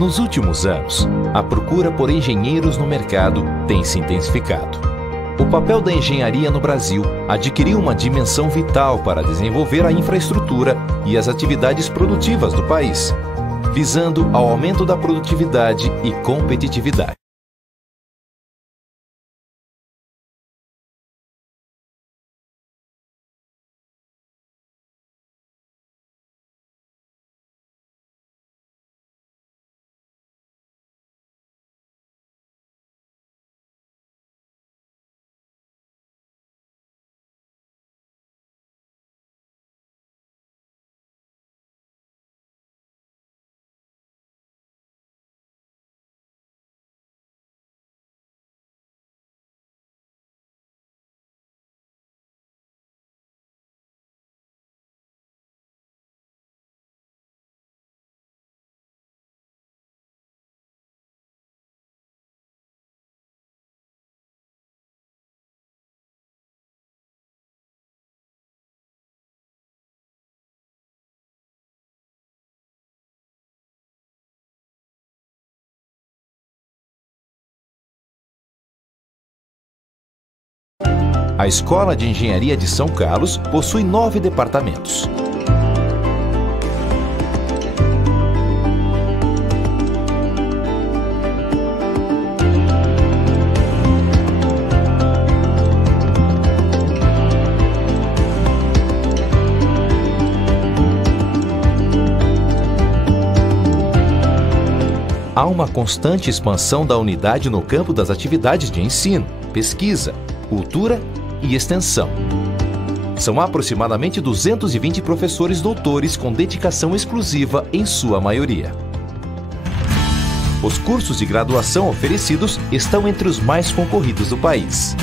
Nos últimos anos, a procura por engenheiros no mercado tem se intensificado. O papel da engenharia no Brasil adquiriu uma dimensão vital para desenvolver a infraestrutura e as atividades produtivas do país, visando ao aumento da produtividade e competitividade. A Escola de Engenharia de São Carlos possui 9 departamentos. Há uma constante expansão da unidade no campo das atividades de ensino, pesquisa, cultura e extensão. São aproximadamente 220 professores doutores com dedicação exclusiva em sua maioria. Os cursos de graduação oferecidos estão entre os mais concorridos do país.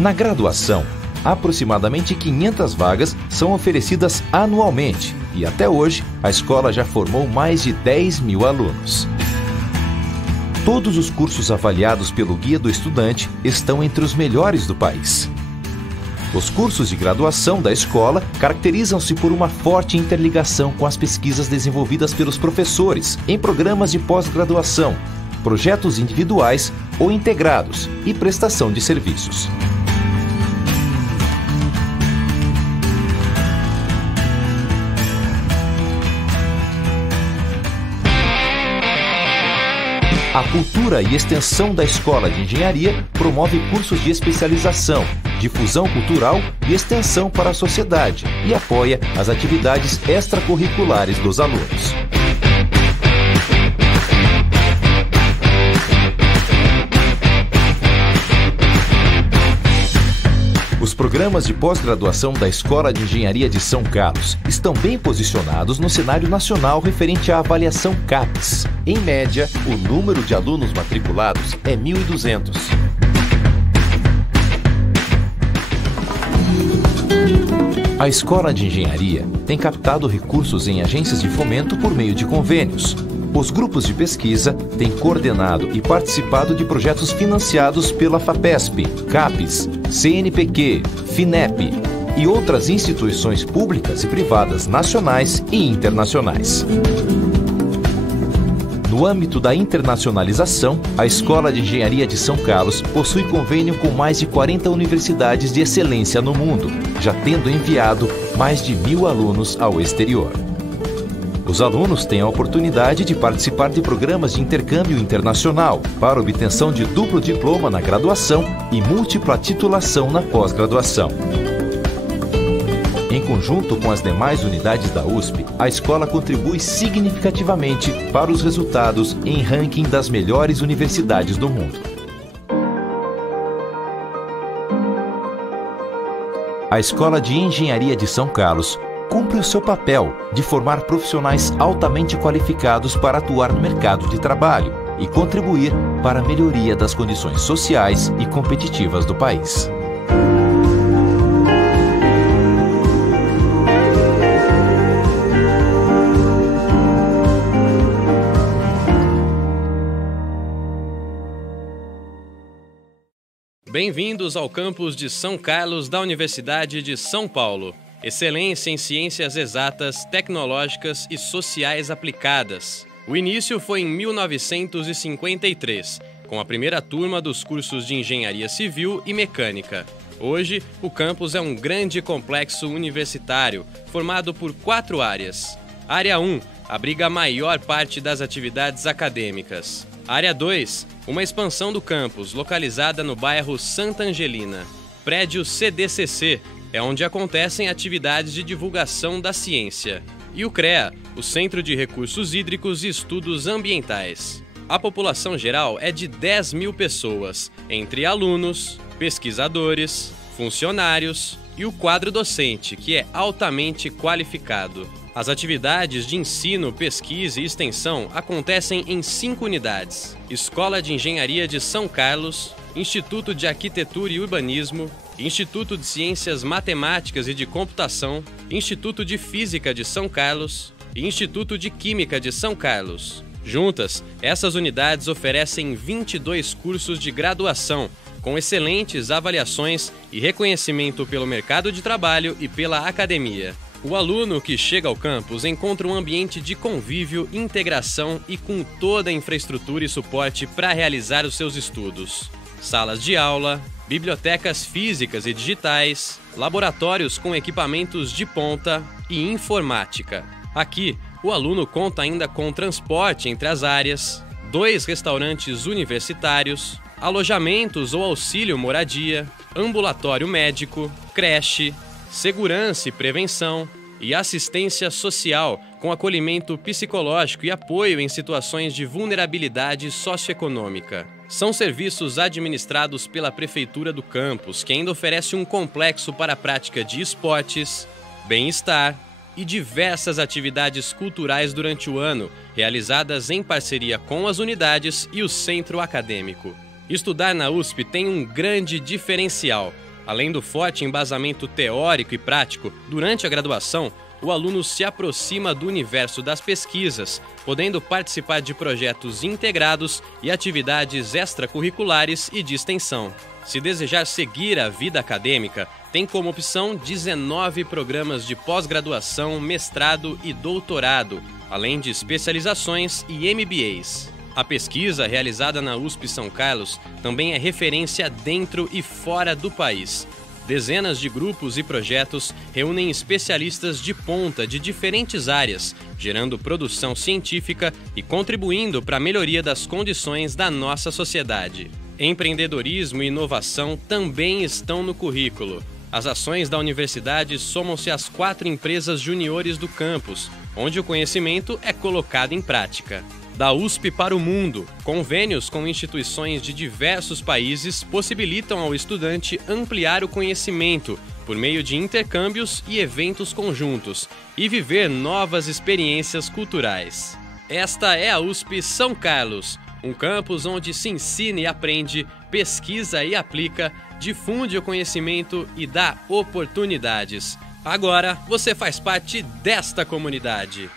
Na graduação, aproximadamente 500 vagas são oferecidas anualmente e até hoje a escola já formou mais de 10.000 alunos. Todos os cursos avaliados pelo Guia do Estudante estão entre os melhores do país. Os cursos de graduação da escola caracterizam-se por uma forte interligação com as pesquisas desenvolvidas pelos professores em programas de pós-graduação, projetos individuais ou integrados e prestação de serviços. A cultura e extensão da Escola de Engenharia promove cursos de especialização, difusão cultural e extensão para a sociedade e apoia as atividades extracurriculares dos alunos. Os programas de pós-graduação da Escola de Engenharia de São Carlos estão bem posicionados no cenário nacional referente à avaliação CAPES. Em média, o número de alunos matriculados é 1.200. A Escola de Engenharia tem captado recursos em agências de fomento por meio de convênios. Os grupos de pesquisa têm coordenado e participado de projetos financiados pela FAPESP, CAPES, CNPq, FINEP e outras instituições públicas e privadas nacionais e internacionais. No âmbito da internacionalização, a Escola de Engenharia de São Carlos possui convênio com mais de 40 universidades de excelência no mundo, já tendo enviado mais de 1.000 alunos ao exterior. Os alunos têm a oportunidade de participar de programas de intercâmbio internacional para obtenção de duplo diploma na graduação e múltipla titulação na pós-graduação. Em conjunto com as demais unidades da USP, a escola contribui significativamente para os resultados em ranking das melhores universidades do mundo. A Escola de Engenharia de São Carlos cumpre o seu papel de formar profissionais altamente qualificados para atuar no mercado de trabalho e contribuir para a melhoria das condições sociais e competitivas do país. Bem-vindos ao campus de São Carlos da Universidade de São Paulo. Excelência em ciências exatas, tecnológicas e sociais aplicadas. O início foi em 1953, com a primeira turma dos cursos de Engenharia Civil e Mecânica. Hoje, o campus é um grande complexo universitário, formado por 4 áreas. Área 1 abriga a maior parte das atividades acadêmicas. Área 2, uma expansão do campus, localizada no bairro Santa Angelina. Prédio CDCC, é onde acontecem atividades de divulgação da ciência. E o CREA, o Centro de Recursos Hídricos e Estudos Ambientais. A população geral é de 10 mil pessoas, entre alunos, pesquisadores, funcionários e o quadro docente, que é altamente qualificado. As atividades de ensino, pesquisa e extensão acontecem em 5 unidades: Escola de Engenharia de São Carlos, Instituto de Arquitetura e Urbanismo, Instituto de Ciências Matemáticas e de Computação, Instituto de Física de São Carlos e Instituto de Química de São Carlos. Juntas, essas unidades oferecem 22 cursos de graduação, com excelentes avaliações e reconhecimento pelo mercado de trabalho e pela academia. O aluno que chega ao campus encontra um ambiente de convívio, integração e com toda a infraestrutura e suporte para realizar os seus estudos. Salas de aula, bibliotecas físicas e digitais, laboratórios com equipamentos de ponta e informática. Aqui, o aluno conta ainda com transporte entre as áreas, 2 restaurantes universitários, alojamentos ou auxílio moradia, ambulatório médico, creche, segurança e prevenção e assistência social com acolhimento psicológico e apoio em situações de vulnerabilidade socioeconômica. São serviços administrados pela Prefeitura do campus, que ainda oferece um complexo para a prática de esportes, bem-estar e diversas atividades culturais durante o ano, realizadas em parceria com as unidades e o centro acadêmico. Estudar na USP tem um grande diferencial. Além do forte embasamento teórico e prático, durante a graduação, o aluno se aproxima do universo das pesquisas, podendo participar de projetos integrados e atividades extracurriculares e de extensão. Se desejar seguir a vida acadêmica, tem como opção 19 programas de pós-graduação, mestrado e doutorado, além de especializações e MBAs. A pesquisa realizada na USP São Carlos também é referência dentro e fora do país. Dezenas de grupos e projetos reúnem especialistas de ponta de diferentes áreas, gerando produção científica e contribuindo para a melhoria das condições da nossa sociedade. Empreendedorismo e inovação também estão no currículo. As ações da universidade somam-se às 4 empresas juniores do campus, onde o conhecimento é colocado em prática. Da USP para o mundo, convênios com instituições de diversos países possibilitam ao estudante ampliar o conhecimento por meio de intercâmbios e eventos conjuntos e viver novas experiências culturais. Esta é a USP São Carlos, um campus onde se ensina e aprende, pesquisa e aplica, difunde o conhecimento e dá oportunidades. Agora você faz parte desta comunidade.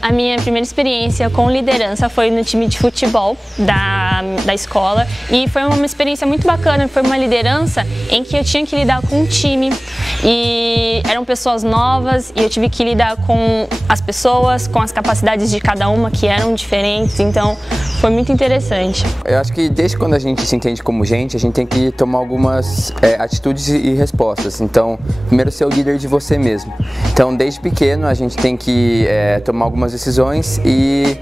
A minha primeira experiência com liderança foi no time de futebol da escola e foi uma experiência muito bacana, foi uma liderança em que eu tinha que lidar com um time e eram pessoas novas e eu tive que lidar com as pessoas, com as capacidades de cada uma que eram diferentes, então foi muito interessante. Eu acho que desde quando a gente se entende como gente, a gente tem que tomar algumas atitudes e respostas. Então, primeiro ser o líder de você mesmo. Então, desde pequeno a gente tem que tomar algumas decisões e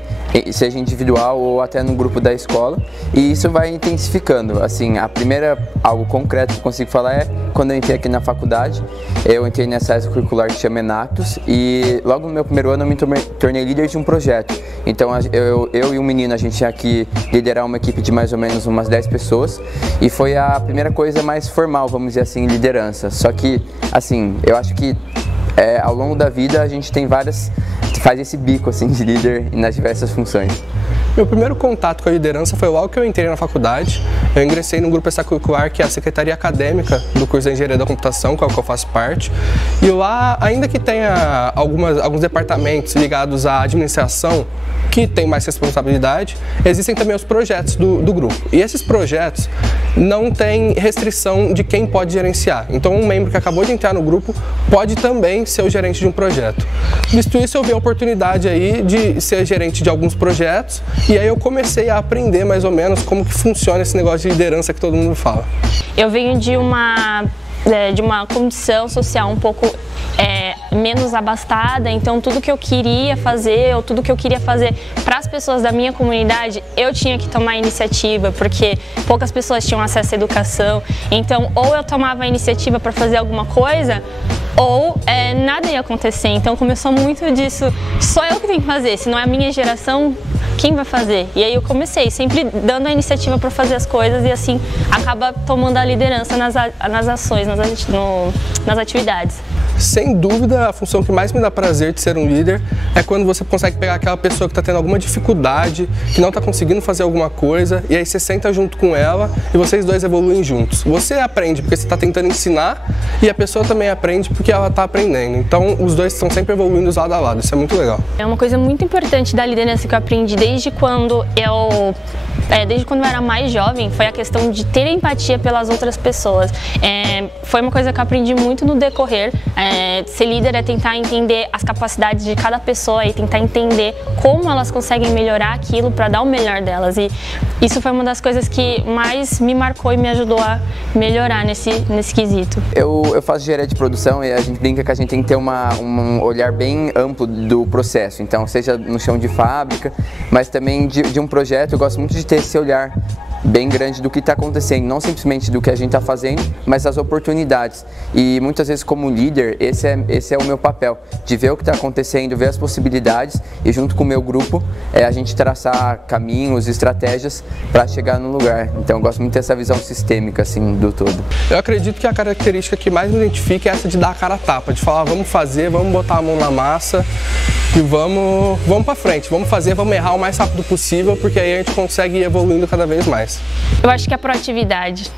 seja individual ou até no grupo da escola, e isso vai intensificando. Assim, a primeira algo concreto que eu consigo falar é quando eu entrei aqui na faculdade, eu entrei nessa área curricular que chama Enactus e logo no meu primeiro ano eu me tornei líder de um projeto. Então eu e um menino, a gente tinha que liderar uma equipe de mais ou menos umas 10 pessoas e foi a primeira coisa mais formal, vamos dizer assim, liderança. Só que, assim, eu acho que ao longo da vida a gente tem faz esse bico assim de líder nas diversas funções. Meu primeiro contato com a liderança foi logo que eu entrei na faculdade. Eu ingressei no grupo extracurricular, que é a Secretaria Acadêmica do curso de Engenharia da Computação, que é o que eu faço parte. E lá, ainda que tenha alguns departamentos ligados à administração, que tem mais responsabilidade, existem também os projetos do grupo. E esses projetos não têm restrição de quem pode gerenciar. Então, um membro que acabou de entrar no grupo pode também ser o gerente de um projeto. Visto isso, eu vi a oportunidade aí de ser gerente de alguns projetos, e aí eu comecei a aprender mais ou menos como que funciona esse negócio de liderança que todo mundo fala. Eu venho de uma condição social um pouco menos abastada, então tudo que eu queria fazer, ou tudo que eu queria fazer para as pessoas da minha comunidade, eu tinha que tomar iniciativa, porque poucas pessoas tinham acesso à educação. Então, ou eu tomava a iniciativa para fazer alguma coisa, ou nada ia acontecer. Então começou muito disso, só eu que tenho que fazer, se não é a minha geração, quem vai fazer? E aí eu comecei, sempre dando a iniciativa para fazer as coisas, e assim acaba tomando a liderança nas ações, nas atividades. Sem dúvida, a função que mais me dá prazer de ser um líder é quando você consegue pegar aquela pessoa que está tendo alguma dificuldade, que não está conseguindo fazer alguma coisa, e aí você senta junto com ela e vocês dois evoluem juntos. Você aprende porque você está tentando ensinar, e a pessoa também aprende porque ela está aprendendo. Então, os dois estão sempre evoluindo lado a lado, isso é muito legal. É uma coisa muito importante da liderança que eu aprendi desde quando eu era mais jovem, foi a questão de ter empatia pelas outras pessoas. Foi uma coisa que eu aprendi muito no decorrer. Ser líder é tentar entender as capacidades de cada pessoa e tentar entender como elas conseguem melhorar aquilo para dar o melhor delas. E isso foi uma das coisas que mais me marcou e me ajudou a melhorar nesse quesito. Eu faço engenharia de produção e a gente brinca que a gente tem que ter um olhar bem amplo do processo. Então, seja no chão de fábrica, mas também de um projeto, eu gosto muito de ter esse olhar bem grande do que está acontecendo, não simplesmente do que a gente está fazendo, mas as oportunidades. E muitas vezes, como líder, esse é o meu papel, de ver o que está acontecendo, ver as possibilidades e junto com o meu grupo a gente traçar caminhos, estratégias para chegar no lugar. Então eu gosto muito dessa visão sistêmica assim do todo. Eu acredito que a característica que mais me identifica é essa de dar a cara a tapa, de falar vamos fazer, vamos botar a mão na massa e vamos para frente, vamos fazer, vamos errar o mais rápido possível, porque aí a gente consegue ir evoluindo cada vez mais. Eu acho que a proatividade.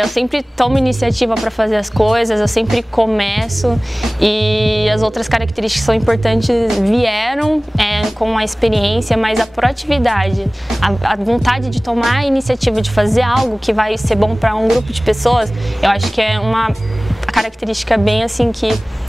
Eu sempre tomo iniciativa para fazer as coisas, eu sempre começo, e as outras características que são importantes vieram com a experiência, mas a proatividade, a vontade de tomar a iniciativa de fazer algo que vai ser bom para um grupo de pessoas, eu acho que é uma característica bem assim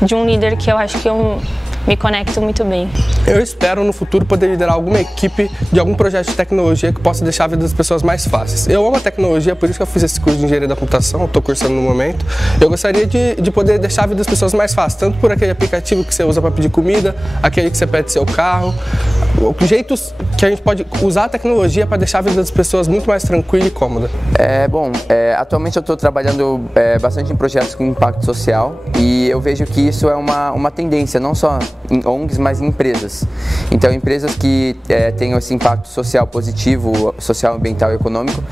de um líder que eu acho que eu me conecto muito bem. Eu espero no futuro poder liderar alguma equipe de algum projeto de tecnologia que possa deixar a vida das pessoas mais fáceis. Eu amo a tecnologia, por isso que eu fiz esse curso de engenharia da computação, estou cursando no momento. Eu gostaria de poder deixar a vida das pessoas mais fácil, tanto por aquele aplicativo que você usa para pedir comida, aquele que você pede seu carro, jeitos que a gente pode usar a tecnologia para deixar a vida das pessoas muito mais tranquila e cômoda. Atualmente eu estou trabalhando bastante em projetos com impacto social, e eu vejo que isso é uma tendência, não só em ONGs, mas em empresas. Então, empresas que tenham esse impacto social positivo, social, ambiental e econômico,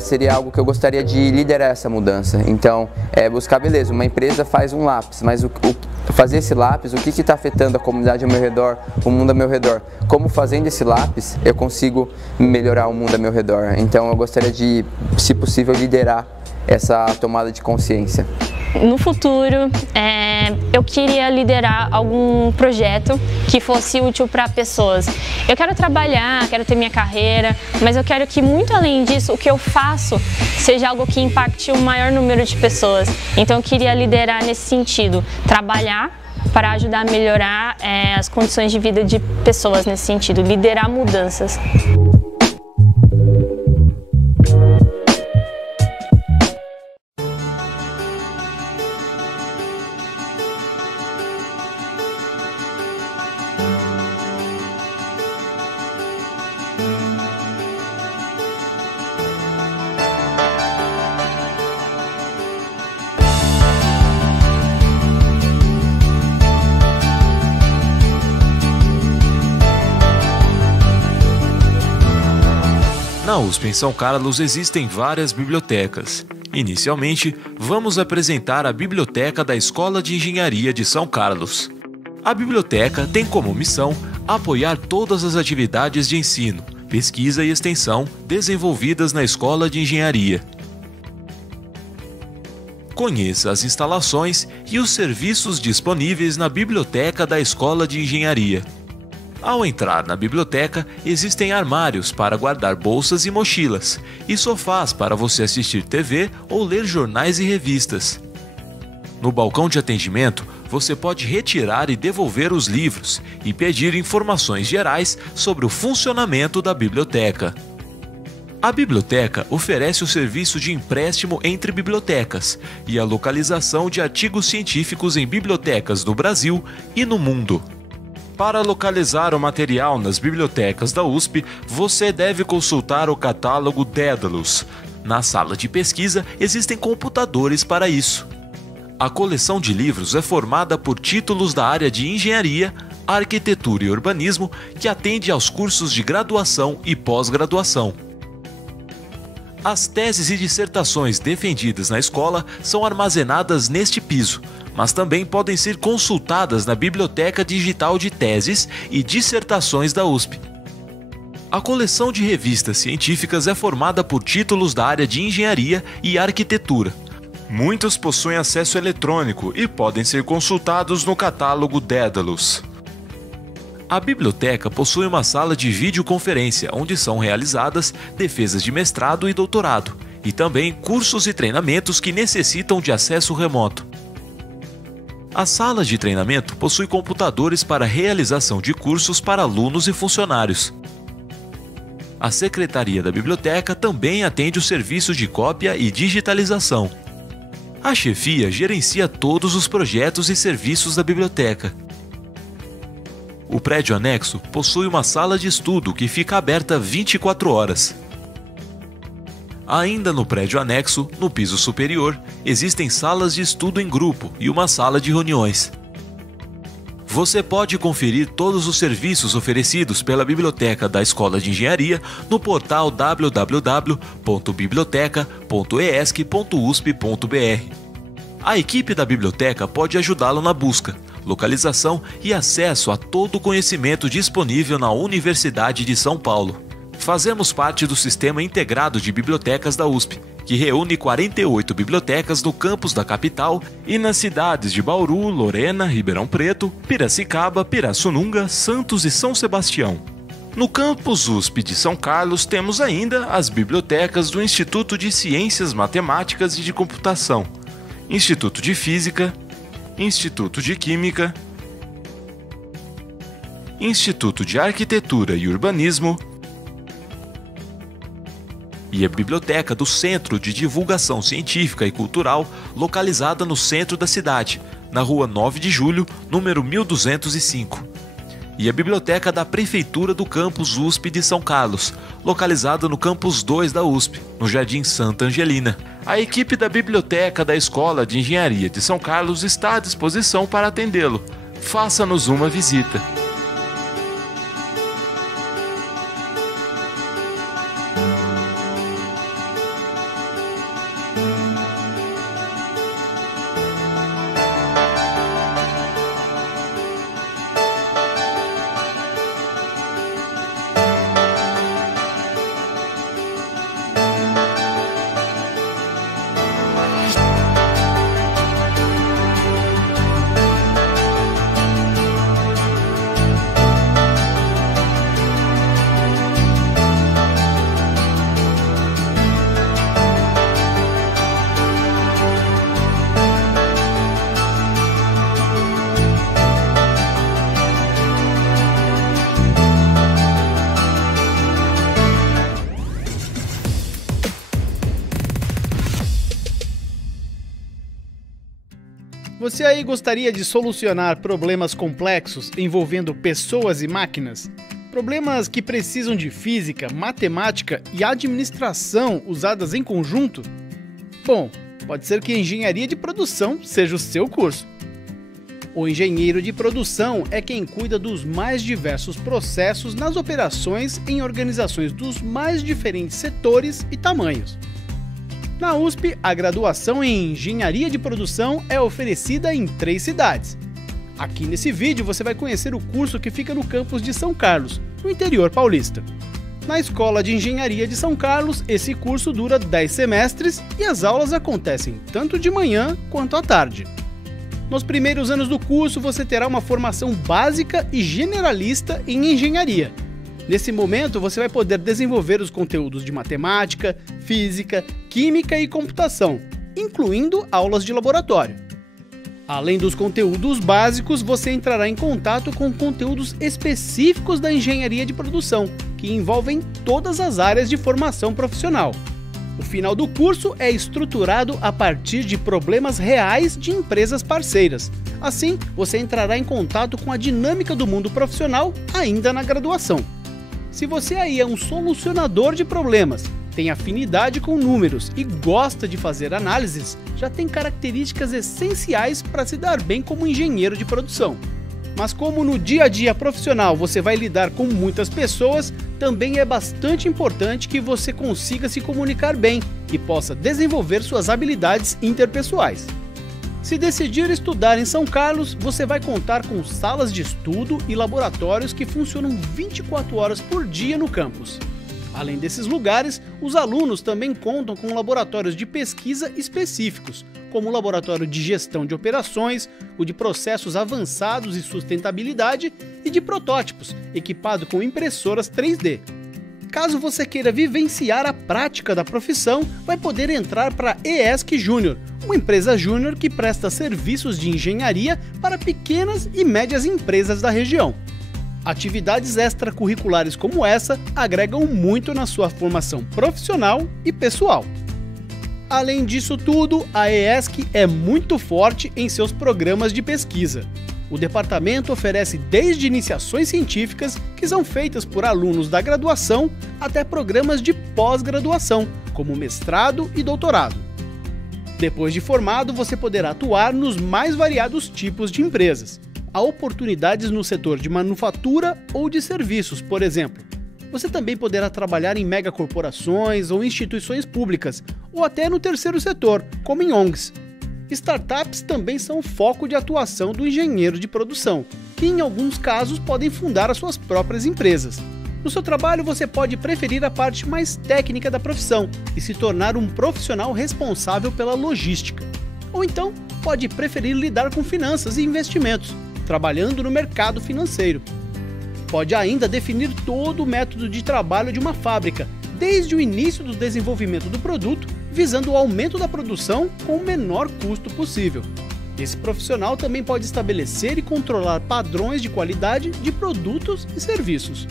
seria algo que eu gostaria de liderar essa mudança. Então, buscar, beleza, uma empresa faz um lápis, mas fazer esse lápis, o que está afetando a comunidade ao meu redor, o mundo ao meu redor? Como fazendo esse lápis eu consigo melhorar o mundo ao meu redor? Então, eu gostaria de, se possível, liderar essa tomada de consciência. No futuro, eu queria liderar algum projeto que fosse útil para pessoas. Eu quero trabalhar, quero ter minha carreira, mas eu quero que, muito além disso, o que eu faço seja algo que impacte o maior número de pessoas. Então eu queria liderar nesse sentido, trabalhar para ajudar a melhorar as condições de vida de pessoas nesse sentido, liderar mudanças. Na USP em São Carlos existem várias bibliotecas. Inicialmente, vamos apresentar a Biblioteca da Escola de Engenharia de São Carlos. A biblioteca tem como missão apoiar todas as atividades de ensino, pesquisa e extensão desenvolvidas na Escola de Engenharia. Conheça as instalações e os serviços disponíveis na biblioteca da Escola de Engenharia. Ao entrar na biblioteca, existem armários para guardar bolsas e mochilas, e sofás para você assistir TV ou ler jornais e revistas. No balcão de atendimento, você pode retirar e devolver os livros e pedir informações gerais sobre o funcionamento da biblioteca. A biblioteca oferece o serviço de empréstimo entre bibliotecas e a localização de artigos científicos em bibliotecas no Brasil e no mundo. Para localizar o material nas bibliotecas da USP, você deve consultar o catálogo Dédalus. Na sala de pesquisa existem computadores para isso. A coleção de livros é formada por títulos da área de Engenharia, Arquitetura e Urbanismo, que atende aos cursos de graduação e pós-graduação. As teses e dissertações defendidas na escola são armazenadas neste piso, mas também podem ser consultadas na Biblioteca Digital de Teses e Dissertações da USP. A coleção de revistas científicas é formada por títulos da área de Engenharia e Arquitetura. Muitos possuem acesso eletrônico e podem ser consultados no catálogo Dédalus. A biblioteca possui uma sala de videoconferência, onde são realizadas defesas de mestrado e doutorado, e também cursos e treinamentos que necessitam de acesso remoto. As salas de treinamento possuem computadores para realização de cursos para alunos e funcionários. A secretaria da biblioteca também atende o serviço de cópia e digitalização. A chefia gerencia todos os projetos e serviços da biblioteca. O prédio anexo possui uma sala de estudo que fica aberta 24 horas. Ainda no prédio anexo, no piso superior, existem salas de estudo em grupo e uma sala de reuniões. Você pode conferir todos os serviços oferecidos pela Biblioteca da Escola de Engenharia no portal www.biblioteca.esc.usp.br. A equipe da biblioteca pode ajudá-lo na busca, localização e acesso a todo o conhecimento disponível na Universidade de São Paulo. Fazemos parte do Sistema Integrado de Bibliotecas da USP, que reúne 48 bibliotecas no campus da capital e nas cidades de Bauru, Lorena, Ribeirão Preto, Piracicaba, Pirassununga, Santos e São Sebastião. No campus USP de São Carlos temos ainda as bibliotecas do Instituto de Ciências Matemáticas e de Computação, Instituto de Física, Instituto de Química, Instituto de Arquitetura e Urbanismo e a Biblioteca do Centro de Divulgação Científica e Cultural, localizada no centro da cidade, na Rua 9 de Julho, número 1205. E a Biblioteca da Prefeitura do Campus USP de São Carlos, localizada no Campus 2 da USP, no Jardim Santa Angelina. A equipe da Biblioteca da Escola de Engenharia de São Carlos está à disposição para atendê-lo. Faça-nos uma visita. Você aí gostaria de solucionar problemas complexos envolvendo pessoas e máquinas? Problemas que precisam de física, matemática e administração usadas em conjunto? Bom, pode ser que a engenharia de produção seja o seu curso. O engenheiro de produção é quem cuida dos mais diversos processos nas operações em organizações dos mais diferentes setores e tamanhos. Na USP, a graduação em Engenharia de Produção é oferecida em 3 cidades. Aqui nesse vídeo você vai conhecer o curso que fica no campus de São Carlos, no interior paulista. Na Escola de Engenharia de São Carlos, esse curso dura 10 semestres e as aulas acontecem tanto de manhã quanto à tarde. Nos primeiros anos do curso, você terá uma formação básica e generalista em engenharia. Nesse momento, você vai poder desenvolver os conteúdos de matemática, física, química e computação, incluindo aulas de laboratório. Além dos conteúdos básicos, você entrará em contato com conteúdos específicos da engenharia de produção, que envolvem todas as áreas de formação profissional. O final do curso é estruturado a partir de problemas reais de empresas parceiras. Assim, você entrará em contato com a dinâmica do mundo profissional ainda na graduação. Se você aí é um solucionador de problemas, tem afinidade com números e gosta de fazer análises, já tem características essenciais para se dar bem como engenheiro de produção. Mas como no dia a dia profissional você vai lidar com muitas pessoas, também é bastante importante que você consiga se comunicar bem e possa desenvolver suas habilidades interpessoais. Se decidir estudar em São Carlos, você vai contar com salas de estudo e laboratórios que funcionam 24 horas por dia no campus. Além desses lugares, os alunos também contam com laboratórios de pesquisa específicos, como o Laboratório de Gestão de Operações, o de Processos Avançados e Sustentabilidade e de Protótipos, equipado com impressoras 3D. Caso você queira vivenciar a prática da profissão, vai poder entrar para a ESC Júnior, uma empresa júnior que presta serviços de engenharia para pequenas e médias empresas da região. Atividades extracurriculares como essa agregam muito na sua formação profissional e pessoal. Além disso tudo, a ESC é muito forte em seus programas de pesquisa. O departamento oferece desde iniciações científicas, que são feitas por alunos da graduação, até programas de pós-graduação, como mestrado e doutorado. Depois de formado, você poderá atuar nos mais variados tipos de empresas. Há oportunidades no setor de manufatura ou de serviços, por exemplo. Você também poderá trabalhar em megacorporações ou instituições públicas, ou até no terceiro setor, como em ONGs. Startups também são o foco de atuação do engenheiro de produção, que em alguns casos podem fundar as suas próprias empresas. No seu trabalho, você pode preferir a parte mais técnica da profissão e se tornar um profissional responsável pela logística. Ou então, pode preferir lidar com finanças e investimentos, trabalhando no mercado financeiro. Pode ainda definir todo o método de trabalho de uma fábrica, desde o início do desenvolvimento do produto, visando o aumento da produção com o menor custo possível. Esse profissional também pode estabelecer e controlar padrões de qualidade de produtos e serviços.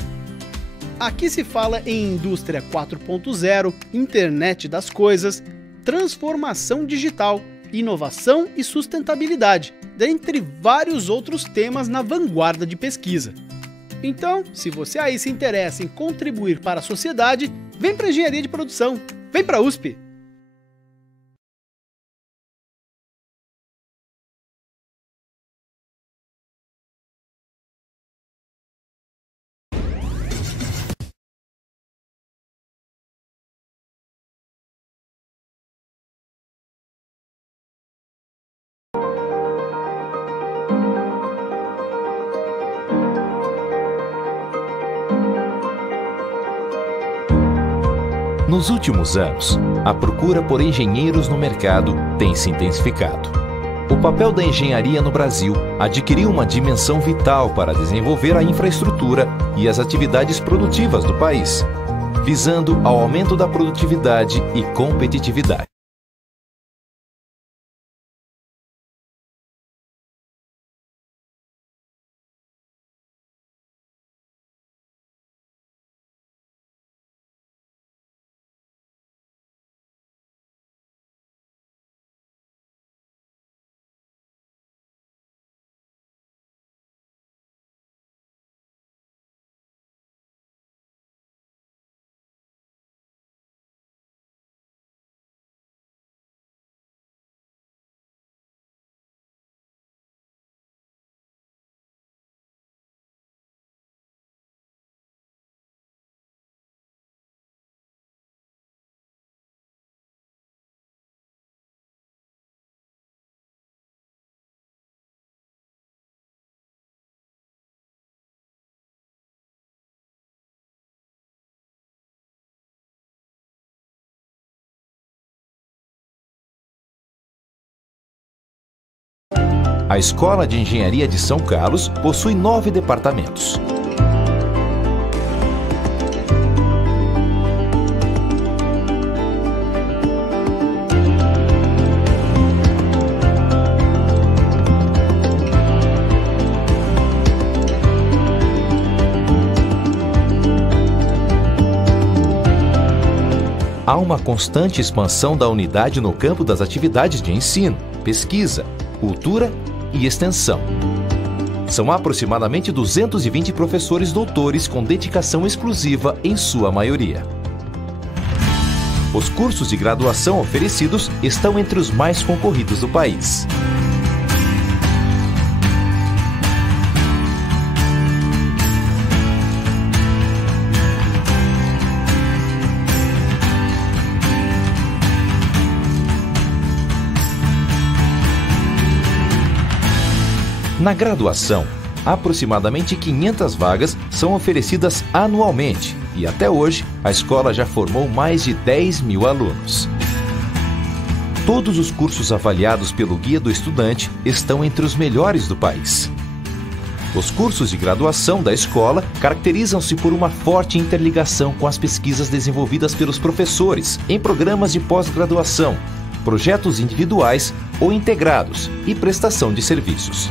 Aqui se fala em indústria 4.0, internet das coisas, transformação digital, inovação e sustentabilidade, dentre vários outros temas na vanguarda de pesquisa. Então, se você aí se interessa em contribuir para a sociedade, vem para a engenharia de produção, vem para a USP! Nos últimos anos, a procura por engenheiros no mercado tem se intensificado. O papel da engenharia no Brasil adquiriu uma dimensão vital para desenvolver a infraestrutura e as atividades produtivas do país, visando ao aumento da produtividade e competitividade. A Escola de Engenharia de São Carlos possui 9 departamentos. Há uma constante expansão da unidade no campo das atividades de ensino, pesquisa, cultura e extensão. São aproximadamente 220 professores doutores com dedicação exclusiva em sua maioria. Os cursos de graduação oferecidos estão entre os mais concorridos do país. Na graduação, aproximadamente 500 vagas são oferecidas anualmente e até hoje a escola já formou mais de 10.000 alunos. Todos os cursos avaliados pelo Guia do Estudante estão entre os melhores do país. Os cursos de graduação da escola caracterizam-se por uma forte interligação com as pesquisas desenvolvidas pelos professores em programas de pós-graduação, projetos individuais ou integrados e prestação de serviços.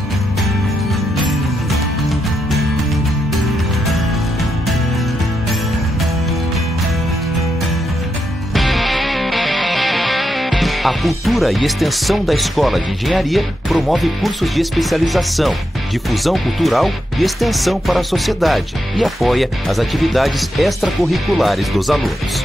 A cultura e extensão da Escola de Engenharia promove cursos de especialização, difusão cultural e extensão para a sociedade e apoia as atividades extracurriculares dos alunos.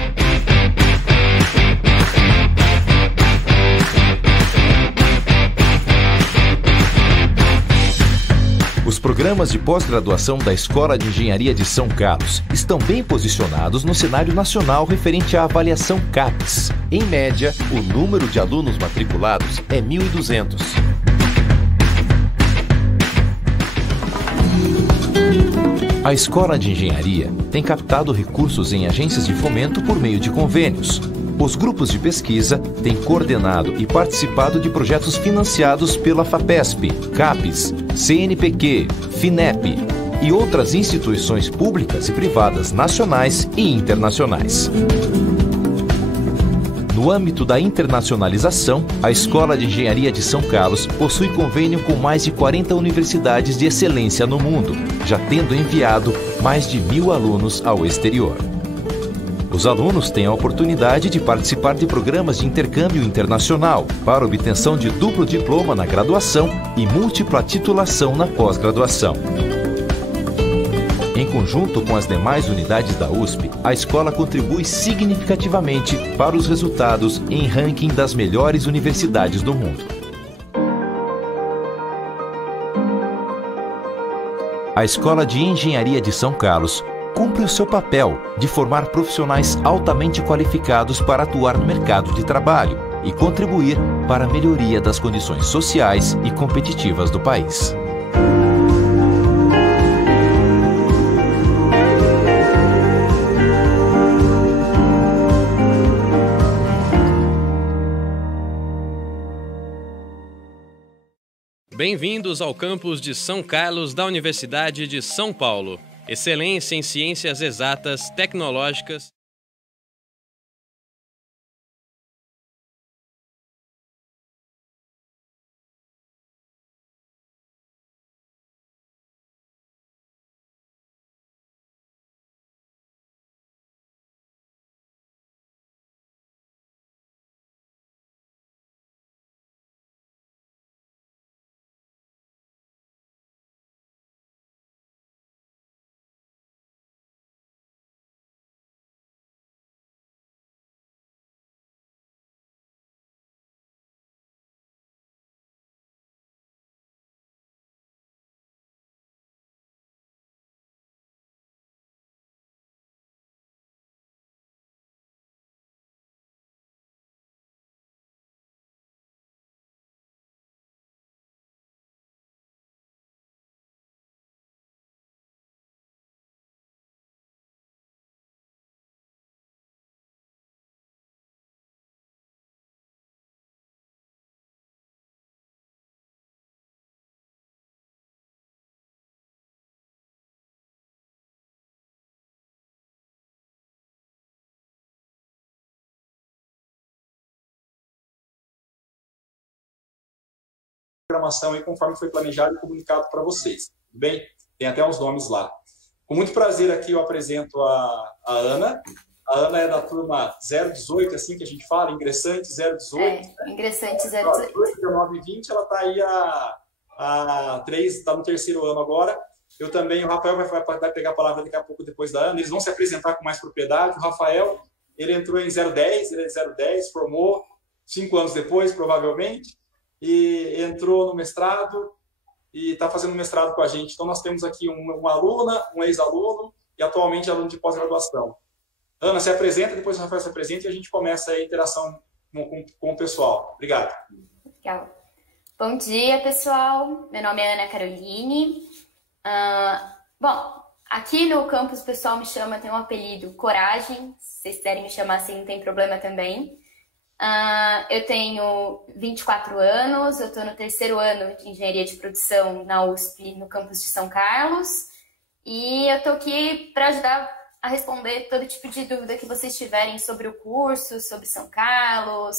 Os programas de pós-graduação da Escola de Engenharia de São Carlos estão bem posicionados no cenário nacional referente à avaliação CAPES. Em média, o número de alunos matriculados é 1.200. A Escola de Engenharia tem captado recursos em agências de fomento por meio de convênios. Os grupos de pesquisa têm coordenado e participado de projetos financiados pela FAPESP, CAPES, CNPq, FINEP e outras instituições públicas e privadas nacionais e internacionais. No âmbito da internacionalização, a Escola de Engenharia de São Carlos possui convênio com mais de 40 universidades de excelência no mundo, já tendo enviado mais de 1.000 alunos ao exterior. Os alunos têm a oportunidade de participar de programas de intercâmbio internacional para obtenção de duplo diploma na graduação e múltipla titulação na pós-graduação. Em conjunto com as demais unidades da USP, a escola contribui significativamente para os resultados em ranking das melhores universidades do mundo. A Escola de Engenharia de São Carlos cumpre o seu papel de formar profissionais altamente qualificados para atuar no mercado de trabalho e contribuir para a melhoria das condições sociais e competitivas do país. Bem-vindos ao campus de São Carlos da Universidade de São Paulo. Excelência em ciências exatas, tecnológicas programação aí conforme foi planejado e comunicado para vocês. Tudo bem? Tem até os nomes lá. Com muito prazer aqui eu apresento a Ana. A Ana é da turma 018, assim que a gente fala, ingressante 018. Ingressante 018. 19 e 20, ela está aí há 3, está no 3º ano agora. Eu também, o Rafael vai pegar a palavra daqui a pouco depois da Ana. Eles vão se apresentar com mais propriedade. O Rafael, ele entrou em 010, ele é 010, formou 5 anos depois, provavelmente, e entrou no mestrado e está fazendo mestrado com a gente. Então, nós temos aqui uma aluna, um ex-aluno e atualmente aluno de pós-graduação. Ana, se apresenta, depois o Rafael se apresenta e a gente começa a interação com o pessoal. Obrigado. Legal. Bom dia, pessoal. Meu nome é Ana Caroline. Bom, aqui no campus o pessoal me chama, tem um apelido Coragem. Se vocês quiserem me chamar assim, não tem problema também. Eu tenho 24 anos, eu estou no 3º ano de Engenharia de Produção na USP, no campus de São Carlos. E eu estou aqui para ajudar a responder todo tipo de dúvida que vocês tiverem sobre o curso, sobre São Carlos.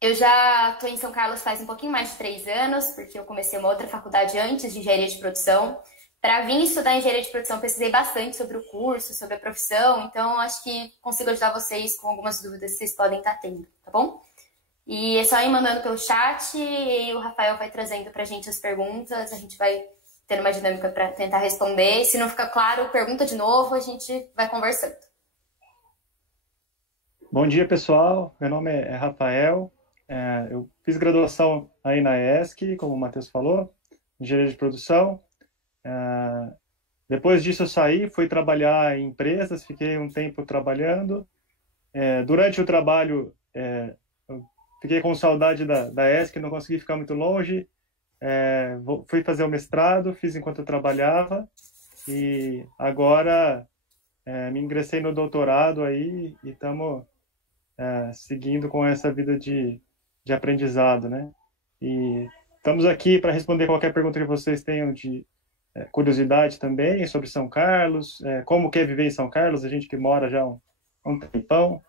Eu já estou em São Carlos faz um pouquinho mais de 3 anos, porque eu comecei uma outra faculdade antes de Engenharia de Produção. Para vir estudar Engenharia de Produção, pesquisei bastante sobre o curso, sobre a profissão, então acho que consigo ajudar vocês com algumas dúvidas que vocês podem estar tendo, tá bom? E é só ir mandando pelo chat e o Rafael vai trazendo para a gente as perguntas, a gente vai tendo uma dinâmica para tentar responder. Se não ficar claro, pergunta de novo, a gente vai conversando. Bom dia, pessoal. Meu nome é Rafael. Eu fiz graduação aí na ESC, como o Matheus falou, Engenharia de Produção. Depois disso eu saí, fui trabalhar em empresas, fiquei um tempo trabalhando. Durante o trabalho, eu fiquei com saudade da ESC, não consegui ficar muito longe. Fui fazer o mestrado, fiz enquanto eu trabalhava e agora me ingressei no doutorado aí e estamos seguindo com essa vida de aprendizado, né? E estamos aqui para responder qualquer pergunta que vocês tenham de curiosidade também sobre São Carlos, como que é viver em São Carlos, a gente que mora já um tempão,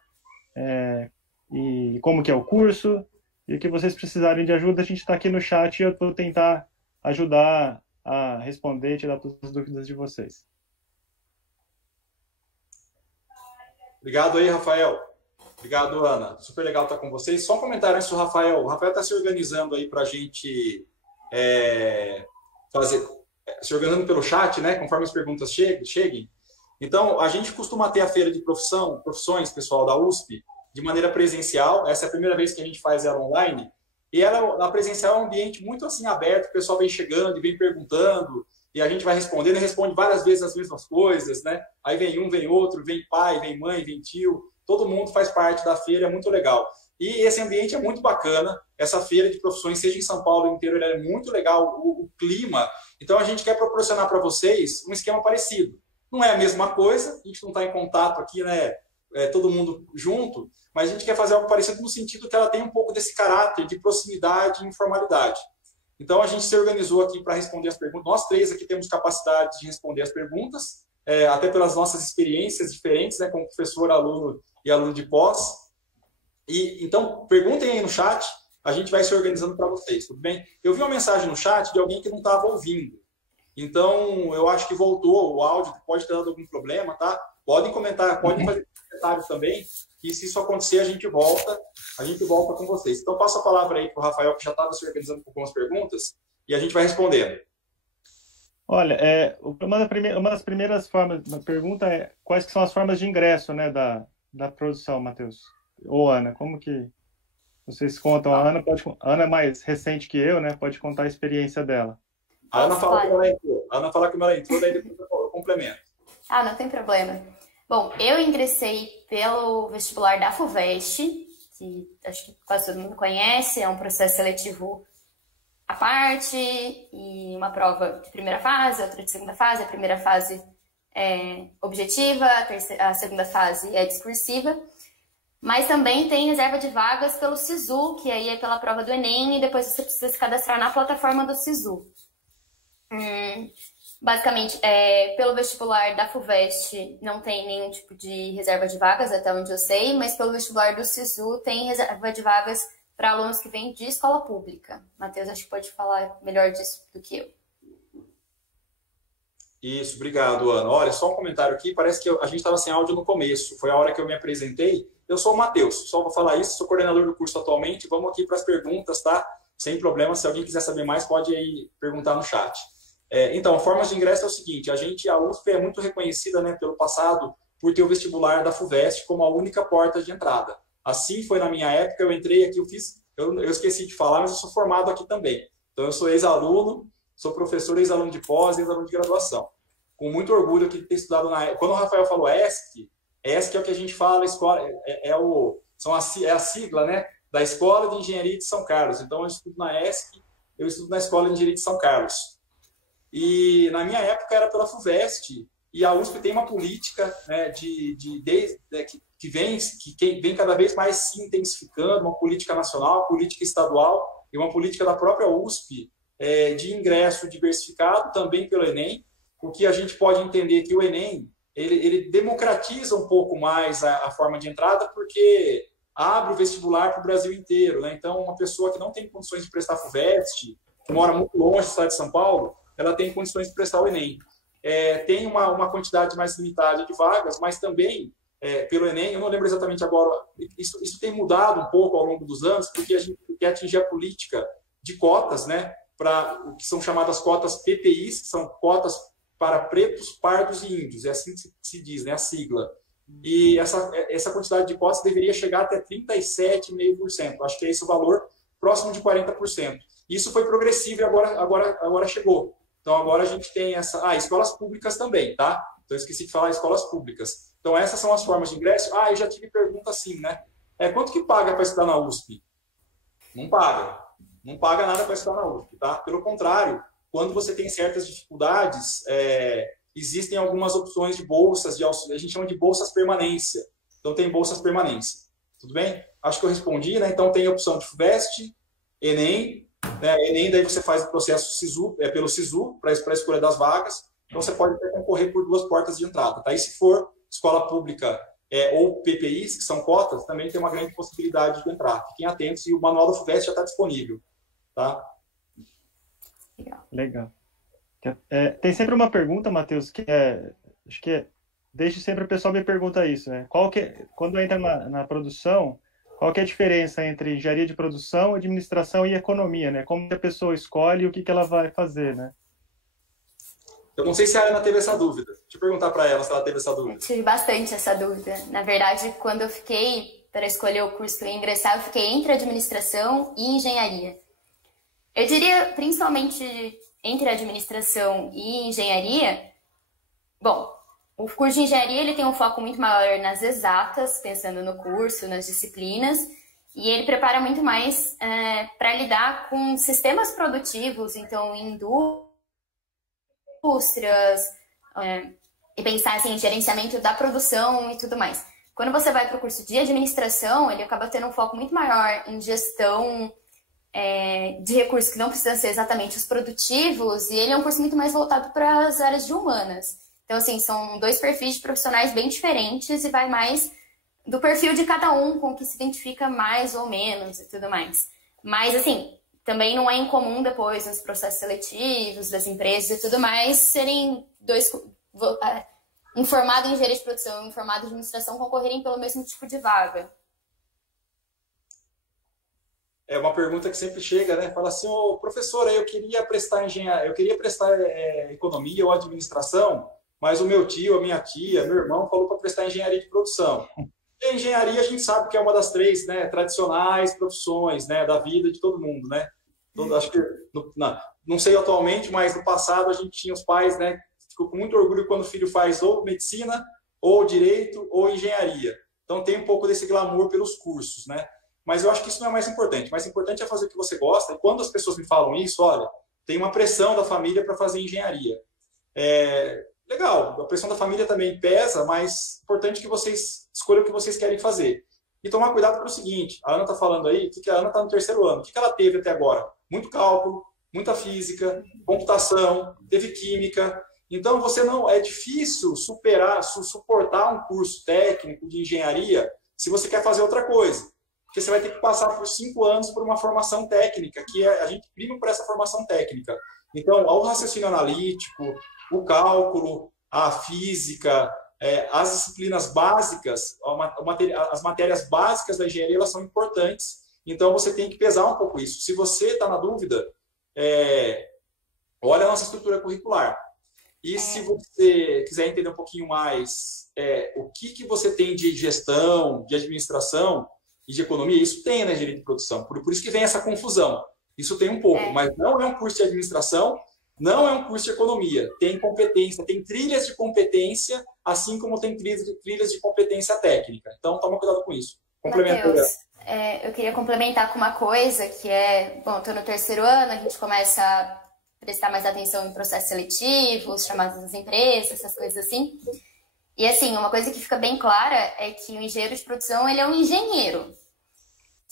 e como que é o curso. E o que vocês precisarem de ajuda, a gente está aqui no chat e eu vou tentar ajudar a responder e tirar todas as dúvidas de vocês. Obrigado aí, Rafael. Obrigado, Ana. Super legal estar com vocês. Só um comentário antes do Rafael. O Rafael está se organizando aí para a gente se organizando pelo chat, né? Conforme as perguntas cheguem. Então, a gente costuma ter a feira de profissões, pessoal, da USP, de maneira presencial. Essa é a primeira vez que a gente faz ela online. E ela, a presencial, é um ambiente muito assim aberto, o pessoal vem chegando e vem perguntando, e a gente vai respondendo e responde várias vezes as mesmas coisas, né? Aí vem um, vem outro, vem pai, vem mãe, vem tio, todo mundo faz parte da feira, é muito legal. E esse ambiente é muito bacana, essa feira de profissões, seja em São Paulo inteiro, ela é muito legal, o clima. Então a gente quer proporcionar para vocês um esquema parecido. Não é a mesma coisa, a gente não está em contato aqui, né? Todo mundo junto, mas a gente quer fazer algo parecido no sentido que ela tem um pouco desse caráter de proximidade e informalidade. Então, a gente se organizou aqui para responder as perguntas. Nós 3 aqui temos capacidade de responder as perguntas, até pelas nossas experiências diferentes, né, como professor, aluno e aluno de pós. Então, perguntem aí no chat, a gente vai se organizando para vocês, tudo bem? Eu vi uma mensagem no chat de alguém que não estava ouvindo. Então, eu acho que voltou o áudio, pode ter dado algum problema, tá? Podem comentar, podem fazer comentários também, que se isso acontecer, a gente volta com vocês. Então, passo a palavra aí para o Rafael, que já estava se organizando com algumas perguntas, e a gente vai respondendo. Olha, uma das primeiras formas da pergunta é quais que são as formas de ingresso, né, da produção, Matheus? Ou Ana, como que vocês contam? A Ana é mais recente que eu, né? Pode contar a experiência dela. A Ana fala como ela entrou. A Ana fala como ela entrou, daí depois eu complemento. Não tem problema. Bom, eu ingressei pelo vestibular da FUVEST, que acho que quase todo mundo conhece, é um processo seletivo à parte, e uma prova de primeira fase, outra de segunda fase. A primeira fase é objetiva, a segunda fase é discursiva, mas também tem reserva de vagas pelo SISU, que aí é pela prova do Enem, e depois você precisa se cadastrar na plataforma do SISU. Basicamente, pelo vestibular da FUVEST não tem nenhum tipo de reserva de vagas, até onde eu sei, mas pelo vestibular do SISU tem reserva de vagas para alunos que vêm de escola pública. Matheus, acho que pode falar melhor disso do que eu. Isso, obrigado, Ana. Olha, só um comentário aqui, parece que a gente estava sem áudio no começo, foi a hora que eu me apresentei. Eu sou o Matheus, só vou falar isso, sou coordenador do curso atualmente, vamos aqui para as perguntas, tá? Sem problema, se alguém quiser saber mais, pode aí perguntar no chat. Então, formas de ingresso é o seguinte, a USP é muito reconhecida, né, pelo passado por ter o vestibular da FUVEST como a única porta de entrada. Assim foi na minha época, eu entrei aqui, eu esqueci de falar, mas eu sou formado aqui também. Então, eu sou ex-aluno, sou professor, ex-aluno de pós, ex-aluno de graduação. Com muito orgulho aqui de ter estudado na época. Quando o Rafael falou ESC é o que a gente fala na escola, é a sigla, né, da Escola de Engenharia de São Carlos. Então, eu estudo na ESC, eu estudo na Escola de Engenharia de São Carlos. E na minha época era pela FUVEST, e a USP tem uma política, né, que vem cada vez mais se intensificando, uma política nacional, uma política estadual e uma política da própria USP de ingresso diversificado, também pelo Enem, o que a gente pode entender que o Enem ele democratiza um pouco mais a forma de entrada, porque abre o vestibular para o Brasil inteiro, né? Então, uma pessoa que não tem condições de prestar FUVEST, que mora muito longe do estado de São Paulo, ela tem condições de prestar o Enem. Tem uma quantidade mais limitada de vagas, mas também, pelo Enem, eu não lembro exatamente agora, isso tem mudado um pouco ao longo dos anos, porque a gente quer atingir a política de cotas, né, para o que são chamadas cotas PPIs, que são cotas para pretos, pardos e índios, é assim que se diz, né, a sigla. E essa quantidade de cotas deveria chegar até 37,5%. Acho que é esse o valor, próximo de 40%. Isso foi progressivo e agora chegou. Então, agora a gente tem escolas públicas também, tá? Então, eu esqueci de falar escolas públicas. Então, essas são as formas de ingresso. Eu já tive pergunta assim, né? Quanto que paga para estudar na USP? Não paga. Não paga nada para estudar na USP, tá? Pelo contrário, quando você tem certas dificuldades, existem algumas opções de bolsas, a gente chama de bolsas permanência. Então, tem bolsas permanência. Tudo bem? Acho que eu respondi, né? Então, tem a opção de FUVEST, Enem, né? Enem, daí você faz o processo SISU, pelo SISU, para a escolha das vagas. Então, você pode até concorrer por 2 portas de entrada. Tá? E se for escola pública ou PPIs, que são cotas, também tem uma grande possibilidade de entrar. Fiquem atentos e o manual do FUVEST já está disponível. Tá? Legal. Tem sempre uma pergunta, Matheus, que acho que desde sempre o pessoal me pergunta isso, né? Quando entra na produção, qual que é a diferença entre engenharia de produção, administração e economia, né? Como que a pessoa escolhe o que ela vai fazer, né? Eu não sei se a Ana teve essa dúvida. Deixa eu perguntar para ela se ela teve essa dúvida. Tive bastante essa dúvida. Na verdade, quando eu fiquei para escolher o curso que eu ia ingressar, eu fiquei entre administração e engenharia. Eu diria, principalmente entre administração e engenharia, bom, o curso de engenharia ele tem um foco muito maior nas exatas, pensando no curso, nas disciplinas, e ele prepara muito mais para lidar com sistemas produtivos, então indústrias, e pensar assim, em gerenciamento da produção e tudo mais. Quando você vai para o curso de administração, ele acaba tendo um foco muito maior em gestão de recursos que não precisam ser exatamente os produtivos, e ele é um curso muito mais voltado para as áreas de humanas. Então, assim, são 2 perfis de profissionais bem diferentes e vai mais do perfil de cada um com o que se identifica mais ou menos e tudo mais. Mas, assim, também não é incomum depois nos processos seletivos das empresas e tudo mais serem um formado em engenharia de produção e um formado em administração concorrerem pelo mesmo tipo de vaga. É uma pergunta que sempre chega, né? Fala assim, professora, eu queria prestar economia ou administração, mas o meu tio, a minha tia, meu irmão falou para prestar engenharia de produção. E a engenharia a gente sabe que é uma das 3, né, tradicionais profissões, né, da vida de todo mundo, né? Acho que não sei atualmente, mas no passado a gente tinha os pais, né, que ficou com muito orgulho quando o filho faz ou medicina, ou direito, ou engenharia. Então tem um pouco desse glamour pelos cursos, né? Mas eu acho que isso não é o mais importante. O mais importante é fazer o que você gosta. E quando as pessoas me falam isso, olha, tem uma pressão da família para fazer engenharia. Legal, a pressão da família também pesa, mas é importante que vocês escolham o que vocês querem fazer. E tomar cuidado para o seguinte, a Ana está falando aí, que a Ana está no terceiro ano. O que ela teve até agora? Muito cálculo, muita física, computação, teve química. Então, é difícil suportar um curso técnico de engenharia se você quer fazer outra coisa. porque você vai ter que passar por 5 anos por uma formação técnica, que a gente prima por essa formação técnica. Então, o raciocínio analítico, o cálculo, a física, as disciplinas básicas, as matérias básicas da engenharia, elas são importantes. Então, você tem que pesar um pouco isso. Se você está na dúvida, olha a nossa estrutura curricular. E se você quiser entender um pouquinho mais o que você tem de gestão, de administração e de economia, isso tem na engenharia de produção. Por isso que vem essa confusão. Isso tem um pouco, mas não é um curso de administração, não é um curso de economia. Tem competência, tem trilhas de competência, assim como tem trilhas de competência técnica. Então, toma cuidado com isso. Matheus, eu queria complementar com uma coisa que bom, estou no 3º ano, a gente começa a prestar mais atenção em processos seletivos, chamadas das empresas, essas coisas assim. E assim, uma coisa que fica bem clara é que o engenheiro de produção, ele é um engenheiro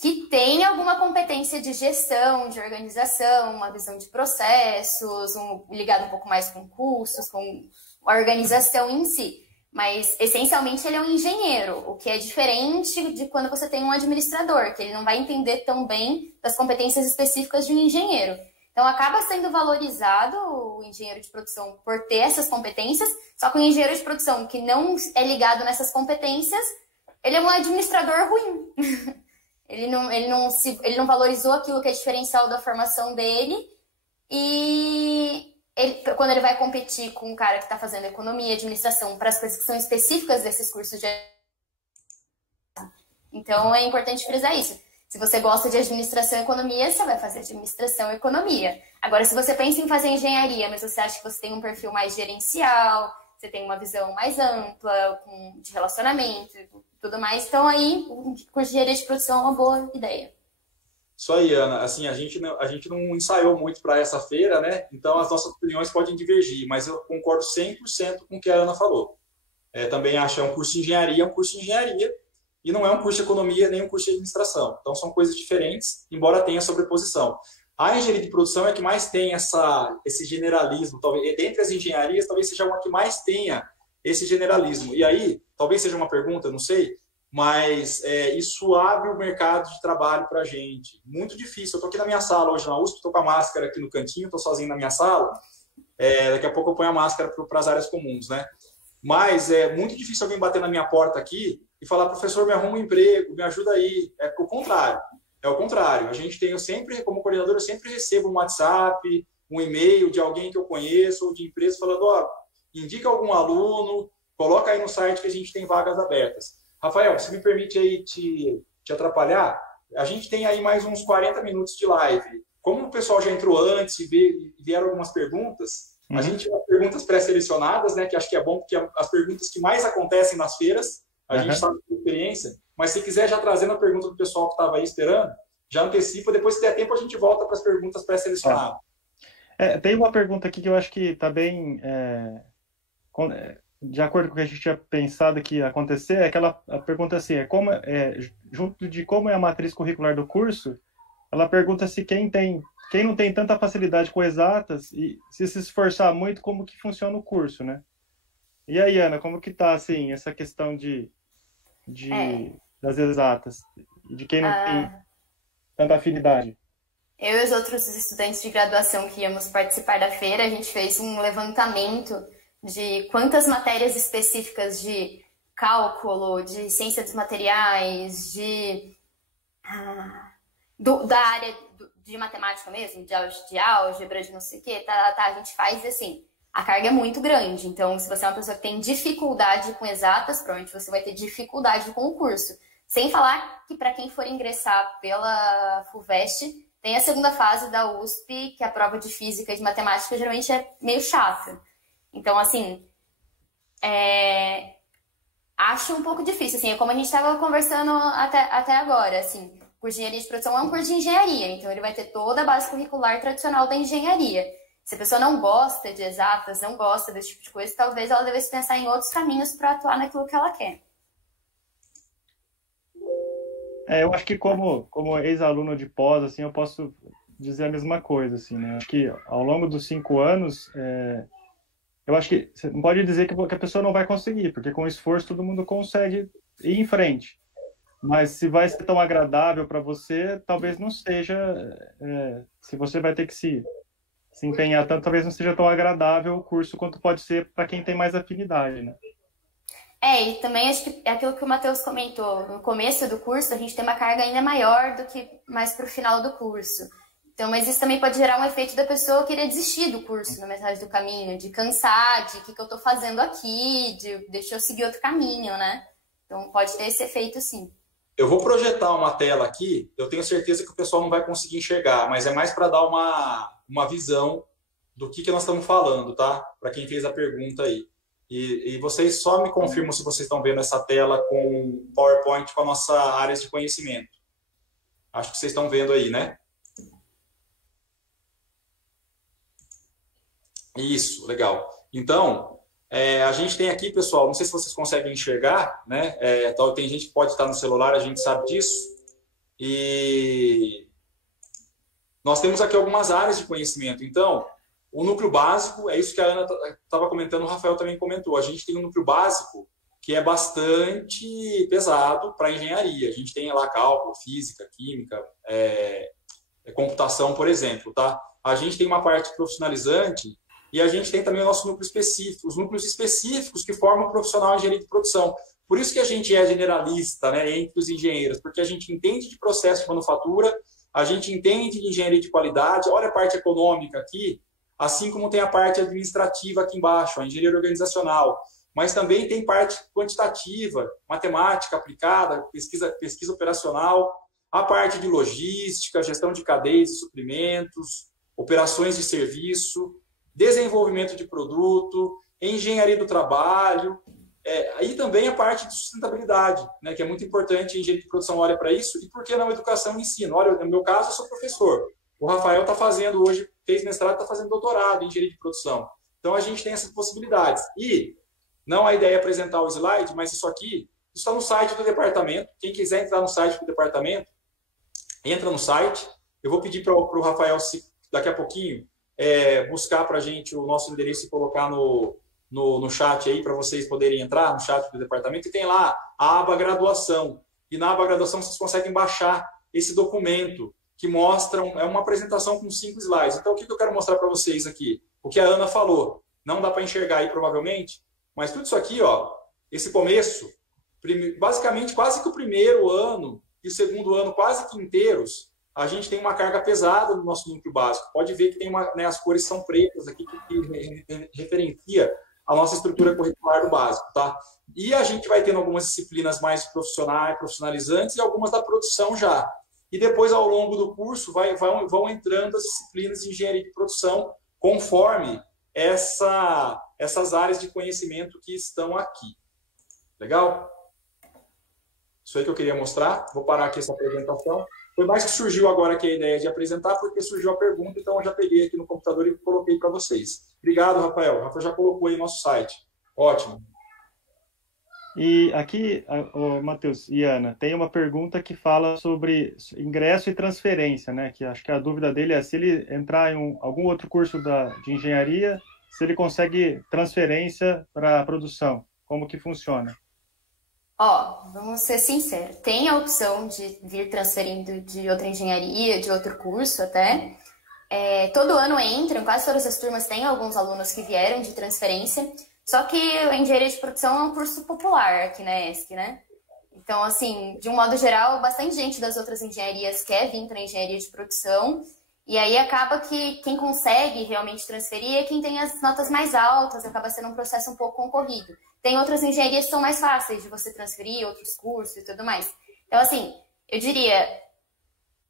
que tem alguma competência de gestão, de organização, uma visão de processos, ligado um pouco mais com cursos, com a organização em si. Mas, essencialmente, ele é um engenheiro, o que é diferente de quando você tem um administrador, que ele não vai entender tão bem das competências específicas de um engenheiro. Então, acaba sendo valorizado o engenheiro de produção por ter essas competências, só que o engenheiro de produção que não é ligado nessas competências, ele é um administrador ruim. Ele não valorizou aquilo que é diferencial da formação dele e quando ele vai competir com um cara que está fazendo economia e administração para as coisas que são específicas desses cursos de... Então, é importante frisar isso. Se você gosta de administração e economia, você vai fazer administração e economia. Agora, se você pensa em fazer engenharia, mas você acha que você tem um perfil mais gerencial, você tem uma visão mais ampla, de relacionamento e tudo mais, então aí o curso de engenharia de produção é uma boa ideia. Isso aí, Ana. Assim, a gente não ensaiou muito para essa feira, né? Então as nossas opiniões podem divergir, mas eu concordo 100% com o que a Ana falou. Também acho que é um curso de engenharia, e não é um curso de economia nem um curso de administração. Então são coisas diferentes, embora tenha sobreposição. A engenharia de produção é que mais tem esse generalismo. Talvez, dentre as engenharias, talvez seja uma que mais tenha esse generalismo. E aí, talvez seja uma pergunta, não sei, mas isso abre o mercado de trabalho para a gente. Muito difícil. Eu estou aqui na minha sala hoje na USP, estou com a máscara aqui no cantinho, estou sozinho na minha sala. Daqui a pouco eu ponho a máscara para as áreas comuns, né? Mas é muito difícil alguém bater na minha porta aqui e falar, professor, me arruma um emprego, me ajuda aí. É o contrário. A gente tem, como coordenador, eu sempre recebo um WhatsApp, um e-mail de alguém que eu conheço ou de empresa falando, indica algum aluno, coloca aí no site que a gente tem vagas abertas. Rafael, se me permite aí te atrapalhar, a gente tem aí mais uns 40 minutos de live. Como o pessoal já entrou antes e vieram algumas perguntas, a gente tem perguntas pré-selecionadas, né, que acho que é bom, porque as perguntas que mais acontecem nas feiras, a gente sabe por experiência, mas se quiser já trazendo a pergunta do pessoal que estava aí esperando, já antecipa, depois se der tempo a gente volta para as perguntas pré-selecionadas. Tem uma pergunta aqui que eu acho que está bem de acordo com o que a gente tinha pensado que ia acontecer, a pergunta assim, junto de como é a matriz curricular do curso, ela pergunta se quem não tem tanta facilidade com exatas e se esforçar muito, como que funciona o curso, né? E aí, Ana, como que tá, assim, essa questão das exatas, de quem não tem tanta afinidade? Eu e os outros estudantes de graduação que íamos participar da feira, a gente fez um levantamento de quantas matérias específicas de cálculo, de ciência dos materiais, da área de matemática mesmo, de álgebra, de não sei o quê, a gente faz assim. A carga é muito grande, então se você é uma pessoa que tem dificuldade com exatas, provavelmente você vai ter dificuldade com o curso. Sem falar que para quem for ingressar pela FUVEST, tem a segunda fase da USP, que a prova de física e de matemática geralmente é meio chata. Então, assim, acho um pouco difícil, assim, é como a gente estava conversando até agora, assim, o curso de engenharia de produção é um curso de engenharia, então ele vai ter toda a base curricular tradicional da engenharia. Se a pessoa não gosta de exatas, não gosta desse tipo de coisa, talvez ela devesse pensar em outros caminhos para atuar naquilo que ela quer. Eu acho que como ex-aluno de pós, assim, eu posso dizer a mesma coisa, assim, né? Acho que ao longo dos 5 anos, eu acho que você não pode dizer que a pessoa não vai conseguir, porque com esforço todo mundo consegue ir em frente. Mas se vai ser tão agradável para você, talvez não seja. Se você vai ter que se empenhar tanto, talvez não seja tão agradável o curso quanto pode ser para quem tem mais afinidade, né? E também acho que é aquilo que o Matheus comentou. No começo do curso, a gente tem uma carga ainda maior do que mais para o final do curso. Então, mas isso também pode gerar um efeito da pessoa querer desistir do curso na metade do caminho, de cansar, de o que eu estou fazendo aqui, deixa eu seguir outro caminho, né? Então, pode ter esse efeito, sim. Eu vou projetar uma tela aqui, eu tenho certeza que o pessoal não vai conseguir enxergar, mas é mais para dar uma visão do que nós estamos falando, tá? Para quem fez a pergunta aí. E vocês só me confirmam se vocês estão vendo essa tela com PowerPoint com a nossa área de conhecimento. Acho que vocês estão vendo aí, né? Isso, legal. Então, a gente tem aqui, pessoal, não sei se vocês conseguem enxergar, né? Tem gente que pode estar no celular, a gente sabe disso. E nós temos aqui algumas áreas de conhecimento. Então, o núcleo básico, é isso que a Ana estava comentando, o Rafael também comentou. A gente tem um núcleo básico que é bastante pesado para engenharia. A gente tem lá cálculo, física, química, computação, por exemplo, tá? A gente tem uma parte profissionalizante e a gente tem também o nosso núcleo específico, os núcleos específicos que formam o profissional em engenharia de produção. Por isso que a gente é generalista, né, entre os engenheiros, porque a gente entende de processo de manufatura, a gente entende de engenharia de qualidade, olha a parte econômica aqui, assim como tem a parte administrativa aqui embaixo, a engenharia organizacional, mas também tem parte quantitativa, matemática aplicada, pesquisa operacional, a parte de logística, gestão de cadeias e suprimentos, operações de serviço, desenvolvimento de produto, engenharia do trabalho, aí também a parte de sustentabilidade, né, que é muito importante, a engenharia de produção olha para isso, e por que não educação e ensino? Olha, no meu caso, eu sou professor. O Rafael está fazendo hoje, fez mestrado, está fazendo doutorado em engenharia de produção. Então, a gente tem essas possibilidades. E não a ideia é apresentar o slide, mas isso aqui está no site do departamento. Quem quiser entrar no site do departamento, entra no site. Eu vou pedir para o Rafael, daqui a pouquinho, buscar para a gente o nosso endereço e colocar no chat aí, para vocês poderem entrar no chat do departamento. E tem lá a aba graduação. E na aba graduação vocês conseguem baixar esse documento que mostra, uma apresentação com 5 slides. Então, o que eu quero mostrar para vocês aqui? O que a Ana falou. Não dá para enxergar aí, provavelmente, mas tudo isso aqui, ó, esse começo, basicamente quase que o primeiro ano e o segundo ano quase que inteiros, a gente tem uma carga pesada no nosso núcleo básico. Pode ver que tem as cores são pretas aqui, que referencia a nossa estrutura curricular do básico, tá? E a gente vai tendo algumas disciplinas mais profissionalizantes e algumas da produção já. E depois, ao longo do curso, vão entrando as disciplinas de engenharia de produção conforme essas áreas de conhecimento que estão aqui. Legal? Isso aí que eu queria mostrar. Vou parar aqui essa apresentação. Foi mais que surgiu agora aqui a ideia de apresentar, porque surgiu a pergunta, então eu já peguei aqui no computador e coloquei para vocês. Obrigado, Rafael. O Rafael já colocou aí no nosso site. Ótimo. E aqui, Matheus e Ana, tem uma pergunta que fala sobre ingresso e transferência, né? Que acho que a dúvida dele é se ele entrar em algum outro curso de engenharia, se ele consegue transferência para a produção. Como que funciona? Vamos ser sinceros. Tem a opção de vir transferindo de outra engenharia, de outro curso até. Todo ano entram, quase todas as turmas têm alguns alunos que vieram de transferência. Só que a engenharia de produção é um curso popular aqui na ESC, né? Então, assim, de um modo geral, bastante gente das outras engenharias quer vir para a engenharia de produção. E aí acaba que quem consegue realmente transferir é quem tem as notas mais altas, acaba sendo um processo um pouco concorrido. Tem outras engenharias que são mais fáceis de você transferir, outros cursos e tudo mais. Então, assim, eu diria,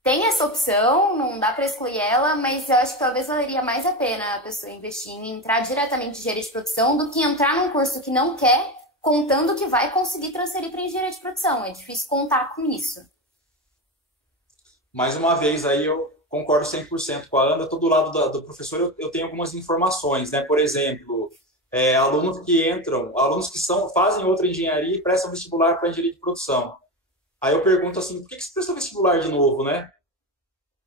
tem essa opção, não dá para excluir ela, mas eu acho que talvez valeria mais a pena a pessoa investir em entrar diretamente em engenharia de produção do que entrar num curso que não quer, contando que vai conseguir transferir para engenharia de produção. É difícil contar com isso. Mais uma vez, aí eu concordo 100% com a Ana. Estou do lado do professor, eu tenho algumas informações, né? Por exemplo, alunos que entram, alunos que fazem outra engenharia e prestam vestibular para engenharia de produção. Aí eu pergunto assim, por que você prestou vestibular de novo, né?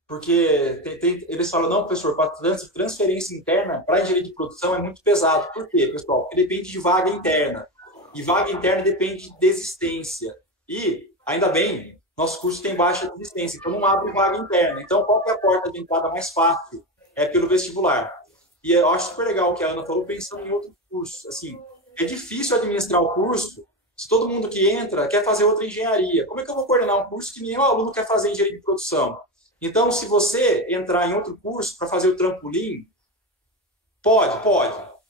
Porque eles falam, não, professor, para transferência interna para engenharia de produção é muito pesado. Por quê, pessoal? Porque depende de vaga interna. E vaga interna depende de desistência. E Ainda bem, nosso curso tem baixa desistência, então não abre vaga interna. Então, qual que é a porta de entrada mais fácil? É pelo vestibular. E eu acho super legal o que a Ana falou, pensando em outro curso. Assim, é difícil administrar o curso se todo mundo que entra quer fazer outra engenharia. Como é que eu vou coordenar um curso que nenhum aluno quer fazer engenharia de produção? Então, se você entrar em outro curso para fazer o trampolim, pode.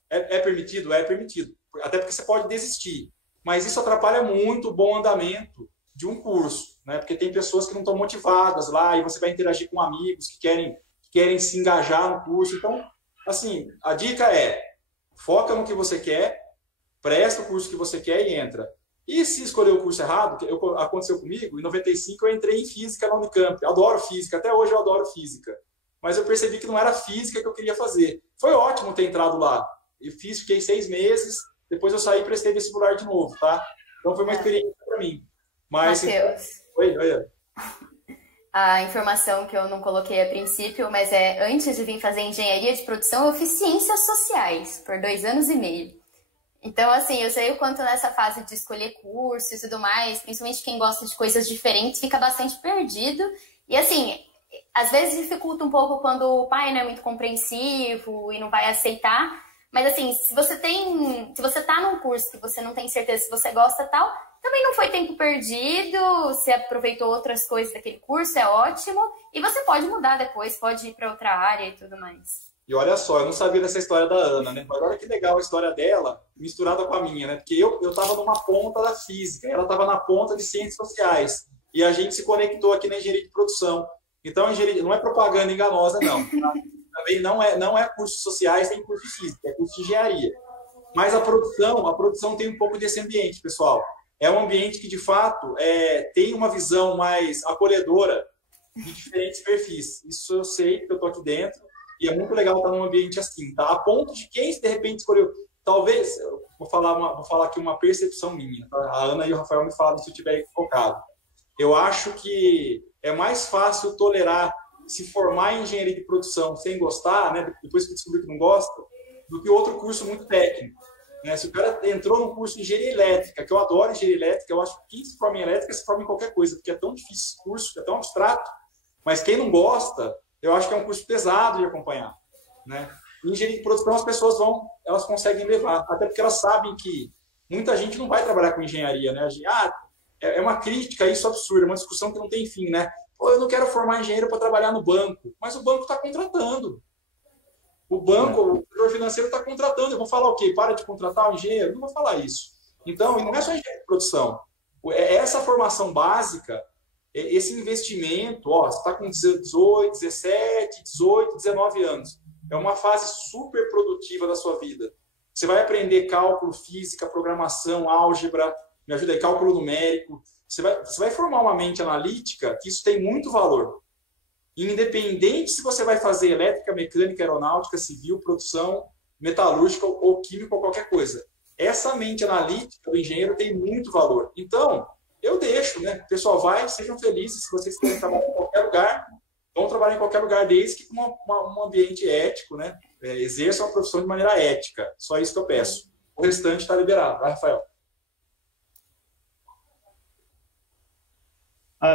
É permitido? É permitido. Até porque você pode desistir. Mas isso atrapalha muito o bom andamento de um curso, né? Porque tem pessoas que não estão motivadas lá e você vai interagir com amigos que querem se engajar no curso. Então, assim, a dica é: foca no que você quer, presta o curso que você quer e entra. E se escolher o curso errado, que aconteceu comigo, em 95 eu entrei em física na Unicamp. Eu adoro física, até hoje eu adoro física. Mas eu percebi que não era física que eu queria fazer. Foi ótimo ter entrado lá. Eu fiquei 6 meses, depois eu saí e prestei vestibular de novo, tá? Então foi uma experiência para mim. Mas, Matheus. Oi. A informação que eu não coloquei a princípio, mas antes de vir fazer engenharia de produção, eu fiz ciências sociais por 2 anos e meio. Então, assim, eu sei o quanto nessa fase de escolher curso e tudo mais, principalmente quem gosta de coisas diferentes, fica bastante perdido. E, assim, às vezes dificulta um pouco quando o pai não é muito compreensivo e não vai aceitar. Mas, assim, se você tá num curso que você não tem certeza se você gosta e tal, também não foi tempo perdido, você aproveitou outras coisas daquele curso, é ótimo. E você pode mudar depois, pode ir para outra área e tudo mais. E olha só, eu não sabia dessa história da Ana, né? Mas olha que legal a história dela, misturada com a minha, né? Porque eu estava numa ponta da física, ela estava na ponta de ciências sociais. E a gente se conectou aqui na engenharia de produção. Então, a engenharia não é propaganda enganosa, não. Também não é cursos sociais, tem curso de física, é curso de engenharia. Mas a produção tem um pouco desse ambiente, pessoal. É um ambiente que, de fato, tem uma visão mais acolhedora de diferentes perfis. Isso eu sei, porque eu estou aqui dentro. E é muito legal estar num ambiente assim, tá? A ponto de quem, de repente, escolheu... Talvez, vou falar aqui uma percepção minha, tá? A Ana e o Rafael me falaram se eu estiver equivocado. Eu acho que é mais fácil tolerar se formar em engenharia de produção sem gostar, né? Depois que descobrir que não gosta, do que outro curso muito técnico. Né? Se o cara entrou num curso de engenharia elétrica, que eu adoro engenharia elétrica, eu acho que quem se forma em elétrica se forma em qualquer coisa, porque é tão difícil esse curso, é tão abstrato. Mas quem não gosta... Eu acho que é um curso pesado de acompanhar, né? Em engenharia de produção as pessoas elas conseguem levar, até porque elas sabem que muita gente não vai trabalhar com engenharia, né? É uma crítica isso absurda, uma discussão que não tem fim, né? Pô, eu não quero formar engenheiro para trabalhar no banco, mas o banco está contratando. O banco, o setor financeiro está contratando. Eu vou falar o quê? Para de contratar o engenheiro? Não vou falar isso. Então, não é só engenharia de produção. Essa formação básica, esse investimento, você está com 18, 17, 18, 19 anos. É uma fase super produtiva da sua vida. Você vai aprender cálculo, física, programação, álgebra, me ajuda aí, cálculo numérico. Você vai formar uma mente analítica, que isso tem muito valor. Independente se você vai fazer elétrica, mecânica, aeronáutica, civil, produção, metalúrgica ou química ou qualquer coisa. Essa mente analítica do engenheiro tem muito valor. Então, eu deixo, né? Pessoal, sejam felizes, se vocês quiserem trabalhar em qualquer lugar, vão trabalhar em qualquer lugar, desde que com um ambiente ético, né? Exerçam a profissão de maneira ética. Só isso que eu peço. O restante está liberado. Vai, Rafael.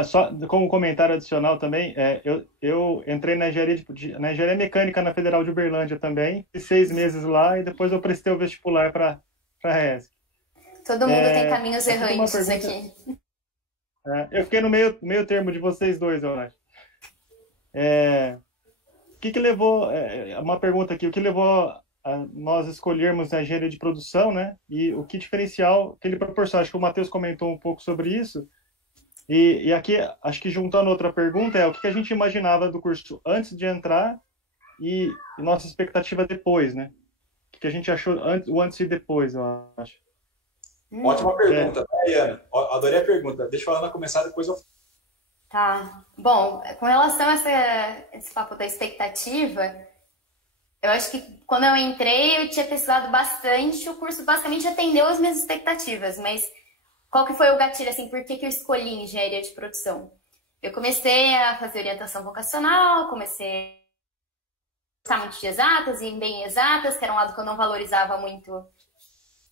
Só como comentário adicional também, eu entrei na engenharia mecânica na Federal de Uberlândia também, fiz 6 meses lá e depois eu prestei o vestibular para a ESC. Todo mundo tem caminhos errantes aqui. Eu fiquei no meio termo de vocês dois, eu acho. O que levou... uma pergunta aqui. O que levou a nós escolhermos a engenharia de produção, né? E o que diferencial que ele proporciona? Acho que o Matheus comentou um pouco sobre isso. E aqui, acho que juntando outra pergunta, o que a gente imaginava do curso antes de entrar e nossa expectativa depois, né? O que a gente achou o antes e depois, eu acho. Ótima pergunta, Ana. Adorei a pergunta. Deixa a Ana começar, depois eu... Tá. Bom, com relação a esse papo da expectativa, eu acho que quando eu entrei, eu tinha pesquisado bastante, o curso basicamente atendeu as minhas expectativas, mas qual que foi o gatilho, assim, por que eu escolhi engenharia de produção? Eu comecei a fazer orientação vocacional, comecei a gostar muito de exatas e bem exatas, que era um lado que eu não valorizava muito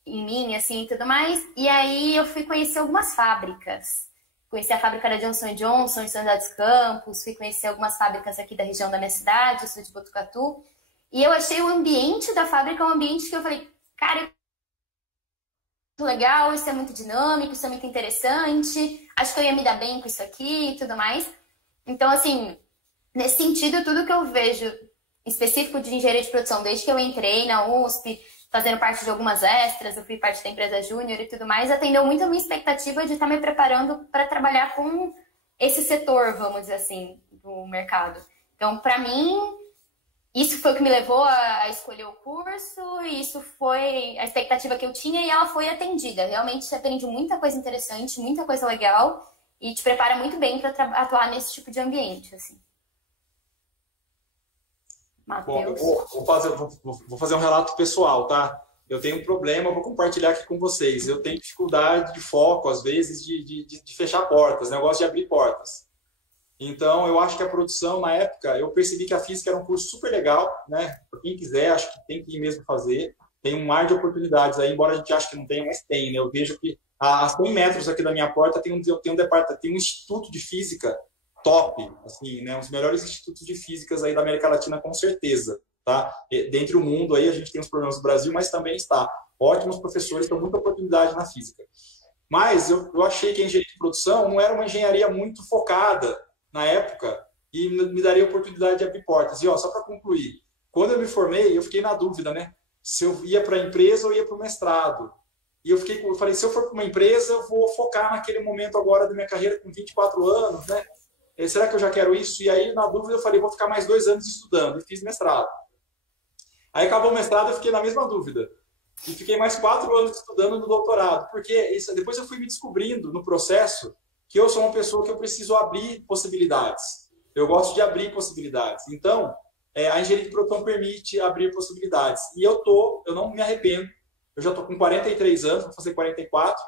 em mim, assim, e tudo mais. E aí eu fui conhecer algumas fábricas. conheci a fábrica da Johnson & Johnson em São José dos Campos, fui conhecer algumas fábricas aqui da região da minha cidade, eu sou de Botucatu, e eu achei o ambiente da fábrica um ambiente que eu falei, cara, muito legal, isso é muito dinâmico, isso é muito interessante, acho que eu ia me dar bem com isso aqui e tudo mais. Então, assim, nesse sentido, tudo que eu vejo específico de engenharia de produção, desde que eu entrei na USP, fazendo parte de algumas extras, eu fui parte da empresa júnior e tudo mais, atendeu muito a minha expectativa de estar me preparando para trabalhar com esse setor, vamos dizer assim, do mercado. Então, para mim, isso foi o que me levou a escolher o curso, e isso foi a expectativa que eu tinha e ela foi atendida. Realmente você aprende muita coisa interessante, muita coisa legal e te prepara muito bem para atuar nesse tipo de ambiente, assim. Matheus. Vou fazer um relato pessoal, tá? Eu tenho um problema, vou compartilhar aqui com vocês. Eu tenho dificuldade de foco, às vezes, de fechar portas, né? Eu gosto de abrir portas. Então, eu acho que a produção, na época, eu percebi que a física era um curso super legal, né? Para quem quiser, acho que tem que ir mesmo fazer. Tem um mar de oportunidades aí, embora a gente ache que não tenha, mas tem, né? Eu vejo que a 100 metros aqui da minha porta tem um departamento, tem um instituto de física top, assim, né? Um dos melhores institutos de físicas aí da América Latina, com certeza, tá? Dentre o mundo aí, a gente tem os problemas do Brasil, mas também está. Ótimos professores, tem muita oportunidade na física. Mas eu achei que a engenharia de produção não era uma engenharia muito focada na época e me daria a oportunidade de abrir portas. E, ó, só para concluir, quando eu me formei, eu fiquei na dúvida, né? Se eu ia para a empresa ou ia para o mestrado. E eu falei, se eu for para uma empresa, eu vou focar naquele momento agora da minha carreira com 24 anos, né? Será que eu já quero isso? E aí, na dúvida, eu falei, vou ficar mais 2 anos estudando. E fiz mestrado. Aí acabou o mestrado, eu fiquei na mesma dúvida. E fiquei mais 4 anos estudando no doutorado. Porque depois eu fui me descobrindo no processo que eu sou uma pessoa que eu preciso abrir possibilidades. Eu gosto de abrir possibilidades. Então, a engenharia de produção permite abrir possibilidades. E eu não me arrependo. Eu já estou com 43 anos, vou fazer 44.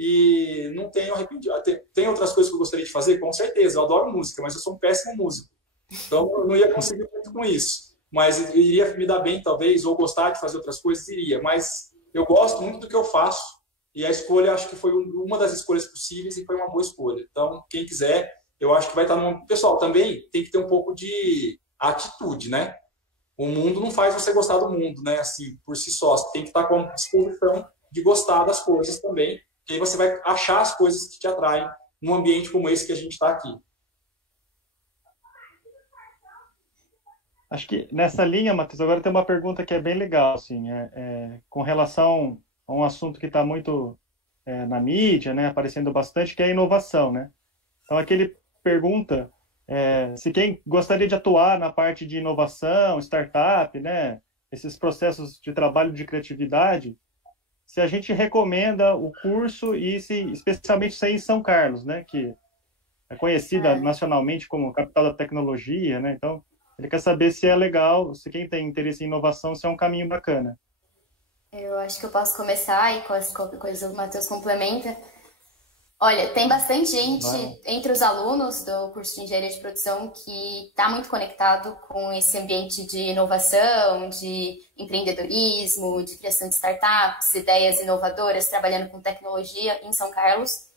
E não tenho arrependido. Tem outras coisas que eu gostaria de fazer? Com certeza, eu adoro música, mas eu sou um péssimo músico. Então, eu não ia conseguir muito com isso. Mas eu iria me dar bem, talvez, ou gostar de fazer outras coisas, iria. Mas eu gosto muito do que eu faço. E a escolha, acho que foi uma das escolhas possíveis e foi uma boa escolha. Então, quem quiser, eu acho que vai estar no... Pessoal, também tem que ter um pouco de atitude, né? O mundo não faz você gostar do mundo, né? Assim, por si só. Você tem que estar com a disposição de gostar das coisas também. Que aí você vai achar as coisas que te atraem num ambiente como esse que a gente está aqui. Acho que nessa linha, Matheus, agora tem uma pergunta que é bem legal, assim, com relação a um assunto que está muito na mídia, né, aparecendo bastante, que é a inovação, né? Então, aqui ele pergunta se quem gostaria de atuar na parte de inovação, startup, né, esses processos de trabalho de criatividade, se a gente recomenda o curso, e especialmente isso aí em São Carlos, né, que é conhecida nacionalmente como capital da tecnologia, né? Então, ele quer saber se é legal, se quem tem interesse em inovação, se é um caminho bacana. Eu acho que eu posso começar e qualquer coisa o Matheus complementa. Olha, tem bastante gente entre os alunos do curso de Engenharia de Produção que está muito conectado com esse ambiente de inovação, de empreendedorismo, de criação de startups, ideias inovadoras, trabalhando com tecnologia em São Carlos.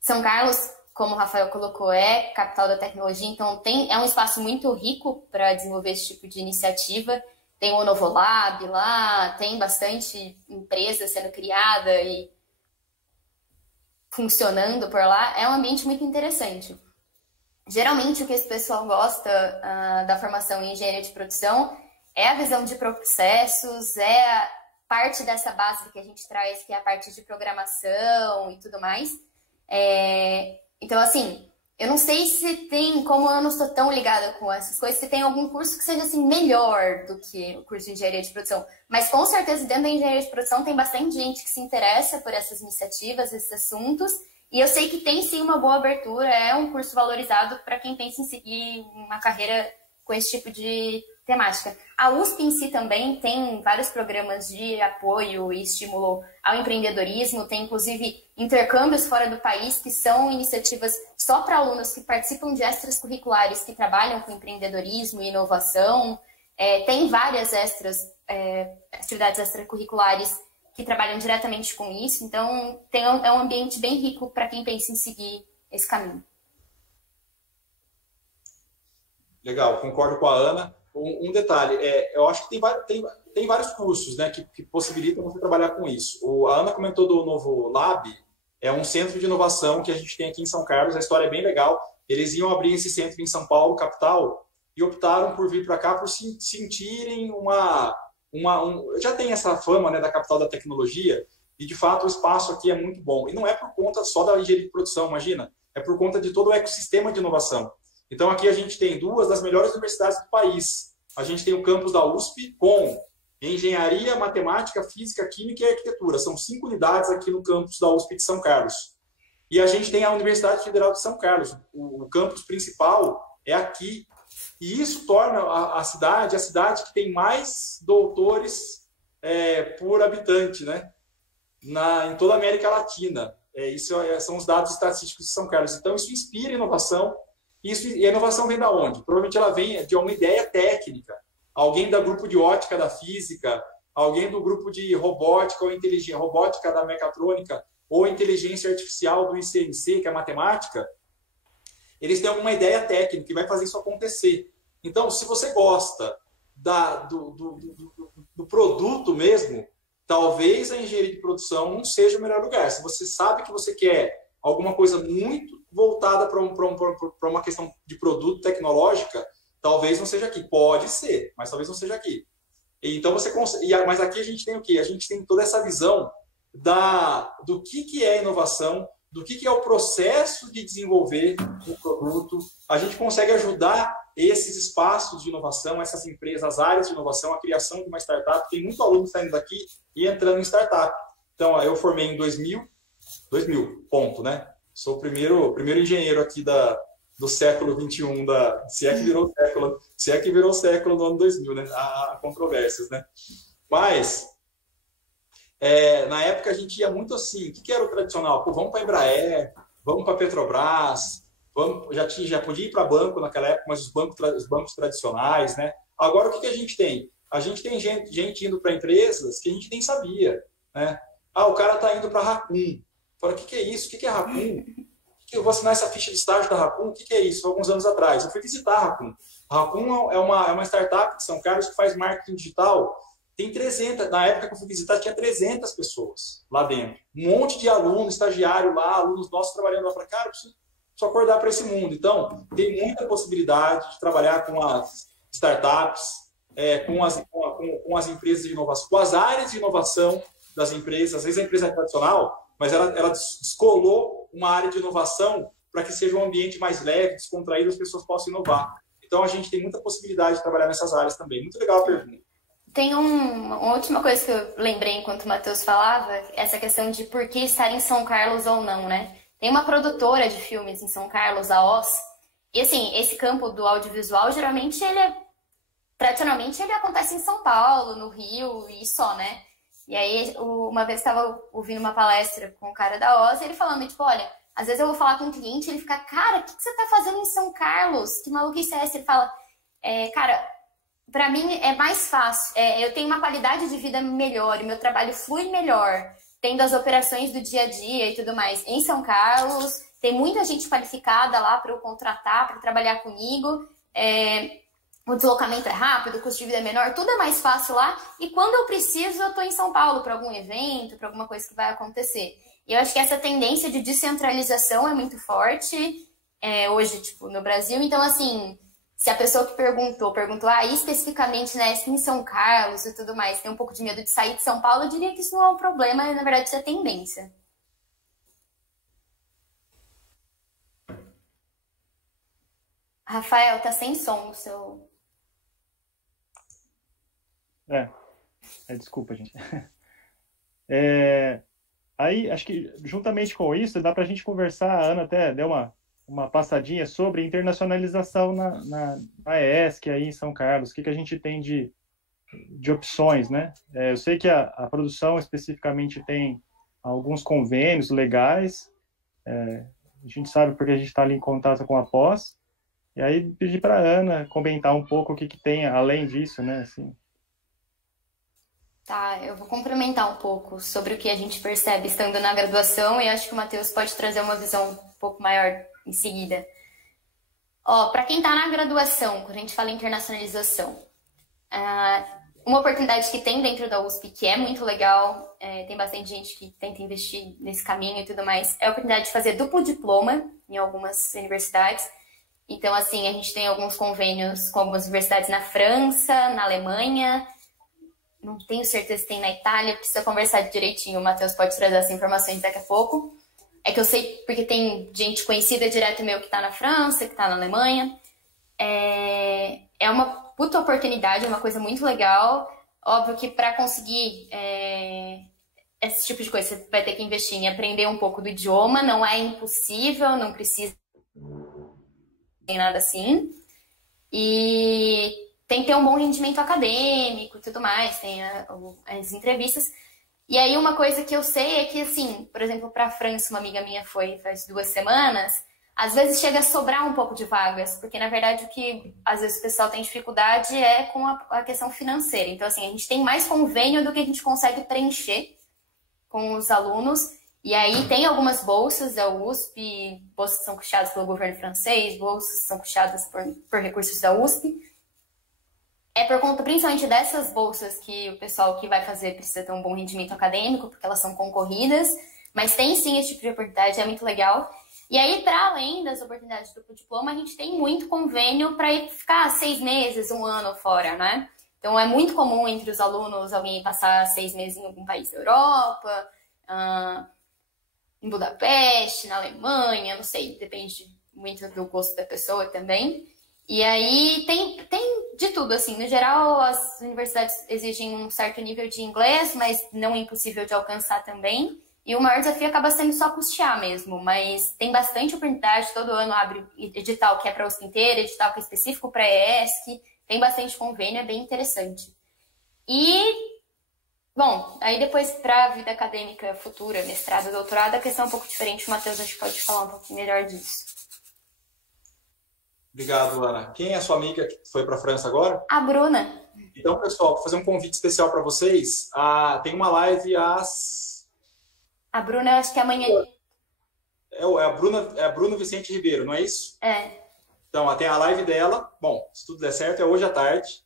São Carlos, como o Rafael colocou, é capital da tecnologia, então é um espaço muito rico para desenvolver esse tipo de iniciativa. Tem o Novolab lá, tem bastante empresa sendo criada e funcionando por lá. É um ambiente muito interessante. Geralmente, o que esse pessoal gosta da formação em engenharia de produção é a visão de processos, é a parte dessa base que a gente traz, que é a parte de programação e tudo mais. Então, assim, eu não sei se tem, como eu não estou tão ligada com essas coisas, se tem algum curso que seja, assim, melhor do que o curso de engenharia de produção. Mas, com certeza, dentro da engenharia de produção tem bastante gente que se interessa por essas iniciativas, esses assuntos. E eu sei que tem, sim, uma boa abertura. É um curso valorizado para quem pensa em seguir uma carreira com esse tipo de temática. A USP em si também tem vários programas de apoio e estímulo ao empreendedorismo, tem inclusive intercâmbios fora do país, que são iniciativas só para alunos que participam de extras curriculares que trabalham com empreendedorismo e inovação. Tem várias atividades extracurriculares que trabalham diretamente com isso, então é um ambiente bem rico para quem pensa em seguir esse caminho. Legal, concordo com a Ana. Um detalhe, eu acho que tem vários cursos, né, que possibilitam você trabalhar com isso. A Ana comentou do Novo Lab, é um centro de inovação que a gente tem aqui em São Carlos, a história é bem legal. Eles iam abrir esse centro em São Paulo, capital, e optaram por vir para cá por sentirem já tem essa fama, né, da capital da tecnologia, e de fato o espaço aqui é muito bom. E não é por conta só da engenharia de produção, imagina, é por conta de todo o ecossistema de inovação. Então aqui a gente tem duas das melhores universidades do país. A gente tem o campus da USP com engenharia, matemática, física, química e arquitetura. São 5 unidades aqui no campus da USP de São Carlos. E a gente tem a Universidade Federal de São Carlos. O campus principal é aqui. E isso torna a cidade que tem mais doutores por habitante, né? Em toda a América Latina. Isso são os dados estatísticos de São Carlos. Então isso inspira inovação. E a inovação vem da onde? Provavelmente ela vem de uma ideia técnica. Alguém do grupo de ótica da física, alguém do grupo de robótica ou inteligência, robótica da mecatrônica ou inteligência artificial do ICMC, que é matemática, eles têm alguma ideia técnica que vai fazer isso acontecer. Então, se você gosta do produto mesmo, talvez a engenharia de produção não seja o melhor lugar. Se você sabe que você quer alguma coisa muito voltada para uma questão de produto tecnológica, talvez não seja aqui. Pode ser, mas talvez não seja aqui. Então você consegue. Mas aqui a gente tem o quê? A gente tem toda essa visão do que é inovação, do que é o processo de desenvolver um produto. A gente consegue ajudar esses espaços de inovação, essas empresas, as áreas de inovação, a criação de uma startup. Tem muito aluno saindo daqui e entrando em startup. Então, eu formei em 2000, ponto, né? Sou o primeiro engenheiro aqui do século XXI, se é que virou século no ano 2000, né? Há controvérsias, né? Mas, na época a gente ia muito assim, o que era o tradicional? Pô, vamos para a Embraer, vamos para a Petrobras, já podia ir para banco naquela época, mas os bancos tradicionais, né? Agora o que a gente tem? A gente tem gente indo para empresas que a gente nem sabia, né? O cara está indo para a Raccoon. Fala, o que é isso? O que é Raccoon? Eu vou assinar essa ficha de estágio da Raccoon? O que é isso? Alguns anos atrás. Eu fui visitar a Raccoon. A Raccoon é uma startup de São Carlos que faz marketing digital. Tem 300, na época que eu fui visitar, tinha 300 pessoas lá dentro. Um monte de aluno, estagiário lá, alunos nossos trabalhando lá. Falei, cara, eu preciso acordar para esse mundo. Então, tem muita possibilidade de trabalhar com as startups, com as empresas de inovação, com as áreas de inovação das empresas. Às vezes a empresa é tradicional, mas ela descolou uma área de inovação para que seja um ambiente mais leve, descontraído, as pessoas possam inovar. Então, a gente tem muita possibilidade de trabalhar nessas áreas também. Muito legal a pergunta. Tem uma última coisa que eu lembrei enquanto o Matheus falava, essa questão de por que estar em São Carlos ou não, né? Tem uma produtora de filmes em São Carlos, a Oz, e assim, esse campo do audiovisual, geralmente, tradicionalmente, ele acontece em São Paulo, no Rio e só, né? E aí, uma vez estava ouvindo uma palestra com o cara da Oz, e ele falando, tipo, olha, às vezes eu vou falar com um cliente, ele fica, cara, o que você tá fazendo em São Carlos? Que maluquice é essa? Ele fala, cara, pra mim é mais fácil, eu tenho uma qualidade de vida melhor, e meu trabalho flui melhor, tendo as operações do dia a dia e tudo mais. Em São Carlos, tem muita gente qualificada lá para eu contratar, para trabalhar comigo, o deslocamento é rápido, o custo de vida é menor, tudo é mais fácil lá. E quando eu preciso, eu estou em São Paulo para algum evento, para alguma coisa que vai acontecer. E eu acho que essa tendência de descentralização é muito forte hoje, tipo, no Brasil. Então, assim, se a pessoa que perguntou especificamente, né, em São Carlos e tudo mais, tem um pouco de medo de sair de São Paulo, eu diria que isso não é um problema, na verdade isso é tendência. Rafael, tá sem som o seu... Desculpa, gente. Aí, acho que juntamente com isso, dá pra gente conversar, a Ana até deu uma passadinha sobre internacionalização na ESC aí em São Carlos, o que a gente tem de opções, né? Eu sei que a produção especificamente tem alguns convênios legais, a gente sabe porque a gente está ali em contato com a pós, e aí pedir para a Ana comentar um pouco o que tem além disso, né? Assim. Tá, eu vou complementar um pouco sobre o que a gente percebe estando na graduação, e acho que o Matheus pode trazer uma visão um pouco maior em seguida. Para quem está na graduação, quando a gente fala em internacionalização, uma oportunidade que tem dentro da USP, que é muito legal, tem bastante gente que tenta investir nesse caminho e tudo mais, é a oportunidade de fazer duplo diploma em algumas universidades. Então, assim, a gente tem alguns convênios com algumas universidades na França, na Alemanha, não tenho certeza se tem na Itália, precisa conversar direitinho, o Matheus pode trazer essas informações daqui a pouco. É que eu sei porque tem gente conhecida direto meu que está na França, que está na Alemanha. É uma puta oportunidade, é uma coisa muito legal. Óbvio que para conseguir esse tipo de coisa, você vai ter que investir em aprender um pouco do idioma. Não é impossível, não precisa tem nada assim. E tem que ter um bom rendimento acadêmico e tudo mais, tem as entrevistas. E aí uma coisa que eu sei é que, assim, por exemplo, para a França, uma amiga minha foi faz 2 semanas, às vezes chega a sobrar um pouco de vagas, porque na verdade o que às vezes o pessoal tem dificuldade é com a questão financeira. Então, assim, a gente tem mais convênio do que a gente consegue preencher com os alunos. E aí tem algumas bolsas da USP, bolsas que são custeadas pelo governo francês, bolsas que são custeadas por recursos da USP. É por conta principalmente dessas bolsas que o pessoal que vai fazer precisa ter um bom rendimento acadêmico, porque elas são concorridas, mas tem sim esse tipo de oportunidade, é muito legal. E aí, para além das oportunidades do diploma, a gente tem muito convênio para ir ficar 6 meses, 1 ano fora, né? Então, é muito comum entre os alunos alguém passar 6 meses em algum país da Europa, em Budapeste, na Alemanha, não sei, depende muito do gosto da pessoa também. E aí tem de tudo, assim, no geral as universidades exigem um certo nível de inglês, mas não é impossível de alcançar também. E o maior desafio acaba sendo só custear mesmo, mas tem bastante oportunidade, todo ano abre edital que é para a USP inteira, edital que é específico para a ESC, tem bastante convênio, é bem interessante. E, bom, aí depois para a vida acadêmica futura, mestrado, doutorado, a questão é um pouco diferente, o Matheus acho que pode falar um pouquinho melhor disso. Obrigado, Ana. Quem é a sua amiga que foi para a França agora? A Bruna. Então, pessoal, vou fazer um convite especial para vocês. Tem uma live às... A Bruna, eu acho que amanhã... É a Bruna Vicente Ribeiro, não é isso? É. Então, tem a live dela. Bom, se tudo der certo, é hoje à tarde.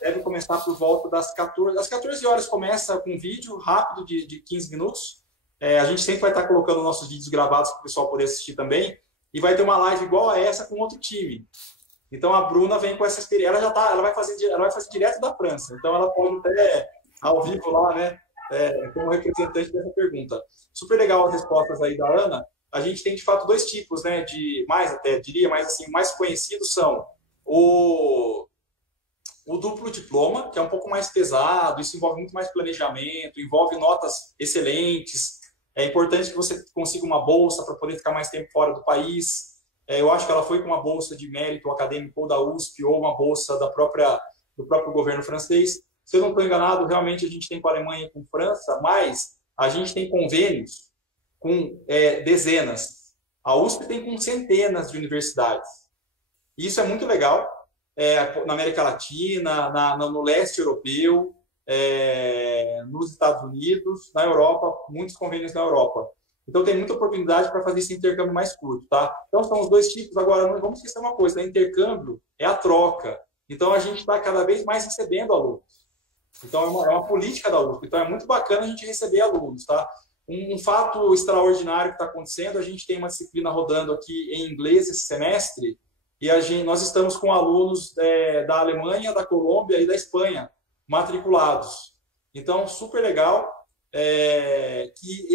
Deve começar por volta das 14... Às 14 horas começa com um vídeo rápido de 15 minutos. A gente sempre vai estar colocando nossos vídeos gravados para o pessoal poder assistir também. E vai ter uma live igual a essa com outro time. Então a Bruna vem com essa experiência. Ela vai fazer direto da França. Então ela pode até ao vivo lá, né? Como representante dessa pergunta. Super legal as respostas aí da Ana. A gente tem de fato 2 tipos, né? Mas assim, mais conhecidos são o duplo diploma, que é um pouco mais pesado, isso envolve muito mais planejamento, envolve notas excelentes. É importante que você consiga uma bolsa para poder ficar mais tempo fora do país. Eu acho que ela foi com uma bolsa de mérito acadêmico ou da USP ou uma bolsa do próprio governo francês. Se eu não estou enganado, realmente a gente tem com a Alemanha e com a França, mas a gente tem convênios com dezenas. A USP tem com centenas de universidades. E isso é muito legal. Na América Latina, no leste europeu, nos Estados Unidos, na Europa, muitos convênios na Europa. Então tem muita oportunidade para fazer esse intercâmbio mais curto, tá? Então são os 2 tipos. Agora, não vamos esquecer uma coisa, né? Intercâmbio é a troca. Então a gente está cada vez mais recebendo alunos. Então é uma política da USP. Então é muito bacana a gente receber alunos, tá? Um fato extraordinário que está acontecendo, a gente tem uma disciplina rodando aqui em inglês esse semestre e nós estamos com alunos da Alemanha, da Colômbia e da Espanha matriculados. Então, super legal que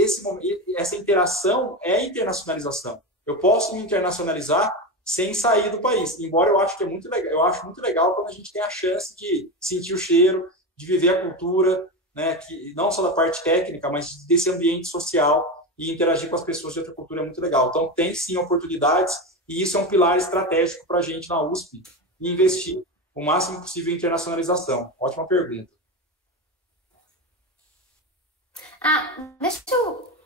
essa interação é internacionalização. Eu posso me internacionalizar sem sair do país, embora eu acho que é muito legal. Eu acho muito legal quando a gente tem a chance de sentir o cheiro, de viver a cultura, né, que não só da parte técnica, mas desse ambiente social e interagir com as pessoas de outra cultura é muito legal. Então, tem sim oportunidades e isso é um pilar estratégico para a gente na USP investir o máximo possível em internacionalização. Ótima pergunta. Deixa eu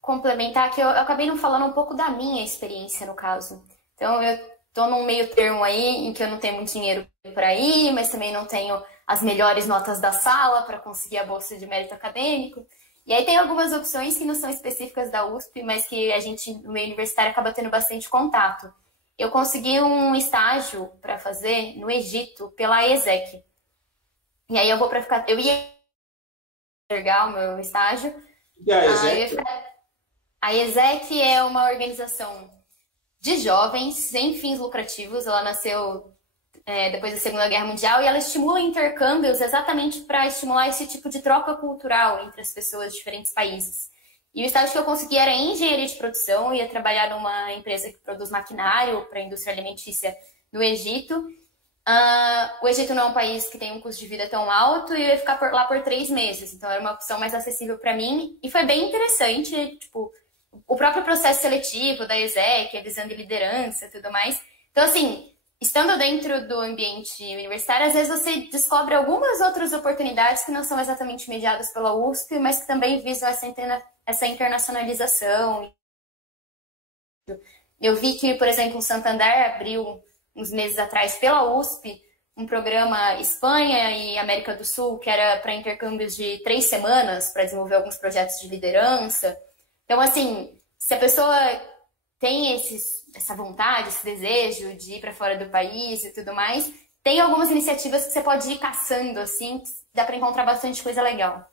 complementar que eu acabei não falando um pouco da minha experiência no caso. Então, eu estou num meio termo aí em que eu não tenho muito dinheiro para ir, mas também não tenho as melhores notas da sala para conseguir a bolsa de mérito acadêmico. E aí tem algumas opções que não são específicas da USP, mas que a gente, no meio universitário, acaba tendo bastante contato. Eu consegui um estágio para fazer no Egito pela ESEC. E aí eu ia enxergar o meu estágio. E a ESEC? A ESEC é uma organização de jovens sem fins lucrativos. Ela nasceu depois da Segunda Guerra Mundial e ela estimula intercâmbios exatamente para estimular esse tipo de troca cultural entre as pessoas de diferentes países. E o estágio que eu consegui era em engenharia de produção, eu ia trabalhar numa empresa que produz maquinário para a indústria alimentícia no Egito. O Egito não é um país que tem um custo de vida tão alto e eu ia ficar lá por 3 meses, então era uma opção mais acessível para mim e foi bem interessante, tipo, o próprio processo seletivo da ESEC, a visão de liderança e tudo mais. Então, assim, estando dentro do ambiente universitário, às vezes você descobre algumas outras oportunidades que não são exatamente mediadas pela USP, mas que também visam essa internacionalização. Eu vi que, por exemplo, o Santander abriu, uns meses atrás, pela USP, um programa Espanha e América do Sul, que era para intercâmbios de 3 semanas, para desenvolver alguns projetos de liderança. Então, assim, se a pessoa tem essa vontade, esse desejo de ir para fora do país e tudo mais, tem algumas iniciativas que você pode ir caçando, assim, que dá para encontrar bastante coisa legal.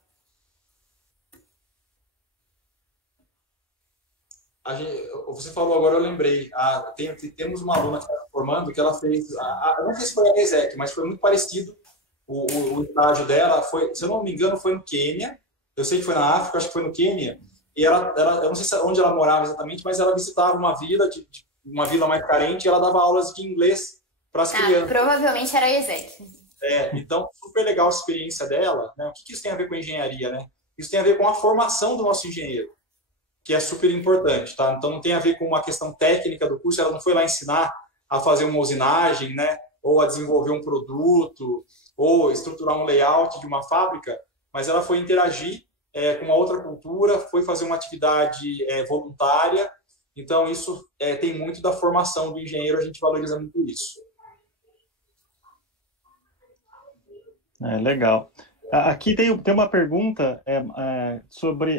Você falou agora, eu lembrei. Temos uma aluna que está formando que ela fez. Eu não sei se foi a ESEC, mas foi muito parecido. O estágio dela foi, se eu não me engano, foi no Quênia. Eu sei que foi na África, acho que foi no Quênia. E eu não sei onde ela morava exatamente, mas ela visitava uma vila, uma vila mais carente, e ela dava aulas de inglês para as crianças. Provavelmente era a ESEC. Então, super legal a experiência dela. Né? O que isso tem a ver com a engenharia? Né? Isso tem a ver com a formação do nosso engenheiro, que é super importante. Tá? Então, não tem a ver com uma questão técnica do curso, ela não foi lá ensinar a fazer uma usinagem, né? Ou a desenvolver um produto, ou estruturar um layout de uma fábrica, mas ela foi interagir com uma outra cultura, foi fazer uma atividade voluntária. Então, isso tem muito da formação do engenheiro, a gente valoriza muito isso. Legal. Aqui tem uma pergunta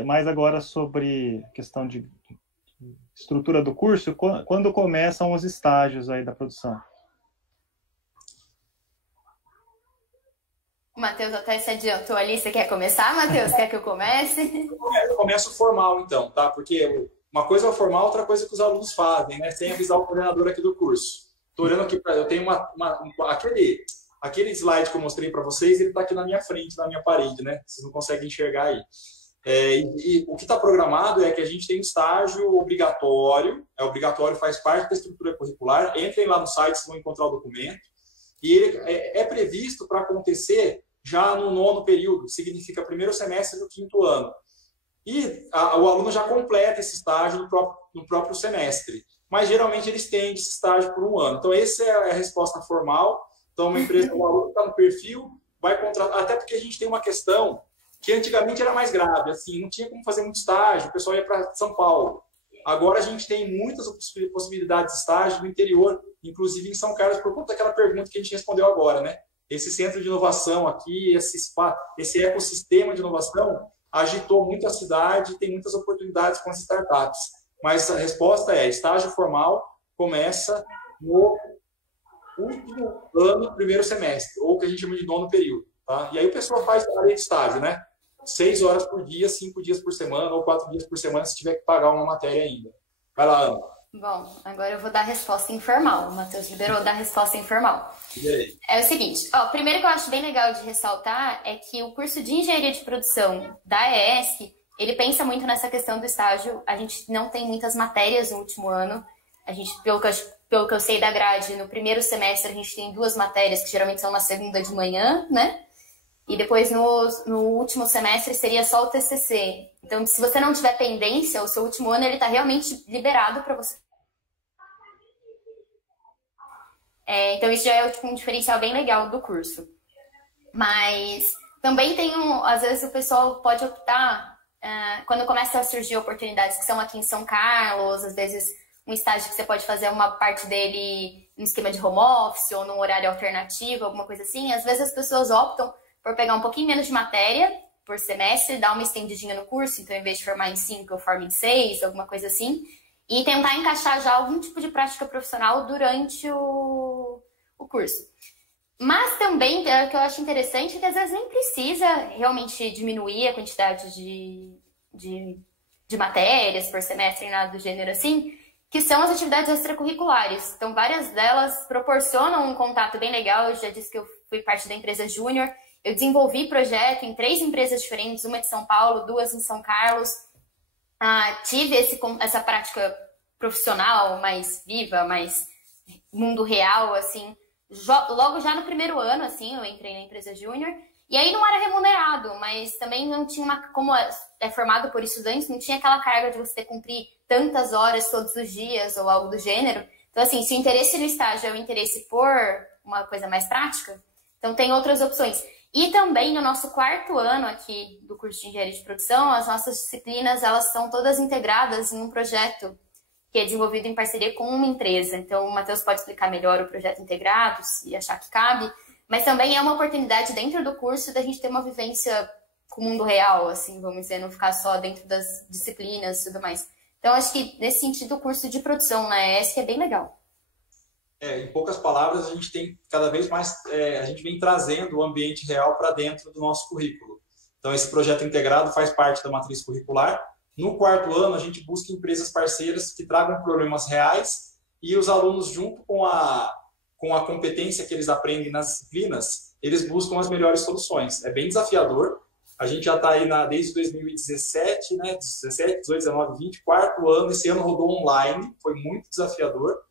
mais agora sobre a questão de estrutura do curso. Quando começam os estágios aí da produção? O Matheus até se adiantou ali. Você quer começar, Matheus? Quer que eu comece? Eu começo formal, então, tá? Porque uma coisa é o formal, outra coisa é que os alunos fazem, né? Sem avisar o coordenador aqui do curso. Estou olhando aqui, eu tenho aquele slide que eu mostrei para vocês, ele está aqui na minha frente, na minha parede, né? Vocês não conseguem enxergar aí. E o que está programado é que a gente tem um estágio obrigatório, faz parte da estrutura curricular. Entrem lá no site, vocês vão encontrar o documento. E ele é previsto para acontecer já no 9º período, significa primeiro semestre do 5º ano. E o aluno já completa esse estágio no próprio semestre. Mas geralmente ele estende esse estágio por 1 ano. Então, essa é a resposta formal. Então, uma empresa, o aluno está no perfil, vai contratar, até porque a gente tem uma questão que antigamente era mais grave, assim, não tinha como fazer muito estágio, o pessoal ia para São Paulo. Agora a gente tem muitas possibilidades de estágio no interior, inclusive em São Carlos, por conta daquela pergunta que a gente respondeu agora, né? Esse centro de inovação aqui, esse ecossistema de inovação agitou muito a cidade, tem muitas oportunidades com as startups. Mas a resposta é, estágio formal começa no último ano, primeiro semestre, ou o que a gente chama de 9º período. Tá? E aí o pessoal faz a área de estágio, né? 6 horas por dia, 5 dias por semana, ou 4 dias por semana, se tiver que pagar uma matéria ainda. Vai lá, Ana. Bom, agora eu vou dar a resposta informal. O Matheus liberou da resposta informal. É o seguinte, primeiro que eu acho bem legal de ressaltar é que o curso de Engenharia de Produção da ESC, ele pensa muito nessa questão do estágio. A gente não tem muitas matérias no último ano. A gente, pelo que eu sei da grade, no primeiro semestre a gente tem 2 matérias, que geralmente são na segunda de manhã, né? E depois no último semestre seria só o TCC. Então, se você não tiver pendência, o seu último ano ele está realmente liberado para você. Então, isso já é um diferencial bem legal do curso. Mas também tem às vezes o pessoal pode optar, quando começa a surgir oportunidades que são aqui em São Carlos, às vezes um estágio que você pode fazer uma parte dele no esquema de home office ou num horário alternativo, alguma coisa assim. Às vezes as pessoas optam por pegar um pouquinho menos de matéria, por semestre, dar uma estendidinha no curso, então em vez de formar em 5, eu formo em 6, alguma coisa assim, e tentar encaixar já algum tipo de prática profissional durante o curso. Mas também, o que eu acho interessante é que às vezes nem precisa realmente diminuir a quantidade de matérias por semestre, nada do gênero assim, que são as atividades extracurriculares. Então, várias delas proporcionam um contato bem legal. Eu já disse que eu fui parte da empresa Júnior. Eu desenvolvi projeto em 3 empresas diferentes, uma de São Paulo, 2 em São Carlos. Tive essa prática profissional mais viva, mais mundo real, assim, logo já no primeiro ano, assim, eu entrei na empresa Júnior. E aí não era remunerado, mas também não tinha como é formado por estudantes, não tinha aquela carga de você ter que cumprir tantas horas todos os dias ou algo do gênero. Então, assim, se o interesse no estágio é o interesse por uma coisa mais prática, então tem outras opções. E também no nosso 4º ano aqui do curso de Engenharia de Produção, as nossas disciplinas, elas são todas integradas em um projeto que é desenvolvido em parceria com uma empresa. Então, o Matheus pode explicar melhor o projeto integrado, se achar que cabe. Mas também é uma oportunidade dentro do curso da gente ter uma vivência com o mundo real, assim, vamos dizer, não ficar só dentro das disciplinas e tudo mais. Então, acho que nesse sentido o curso de produção na ESC é bem legal. Em poucas palavras, a gente tem cada vez mais, a gente vem trazendo o ambiente real para dentro do nosso currículo. Então, esse projeto integrado faz parte da matriz curricular. No 4º ano, a gente busca empresas parceiras que tragam problemas reais e os alunos, junto com a competência que eles aprendem nas disciplinas, eles buscam as melhores soluções. É bem desafiador. A gente já está aí desde 2017, né? 17, 18, 19, 20, 4º ano. Esse ano rodou online, foi muito desafiador.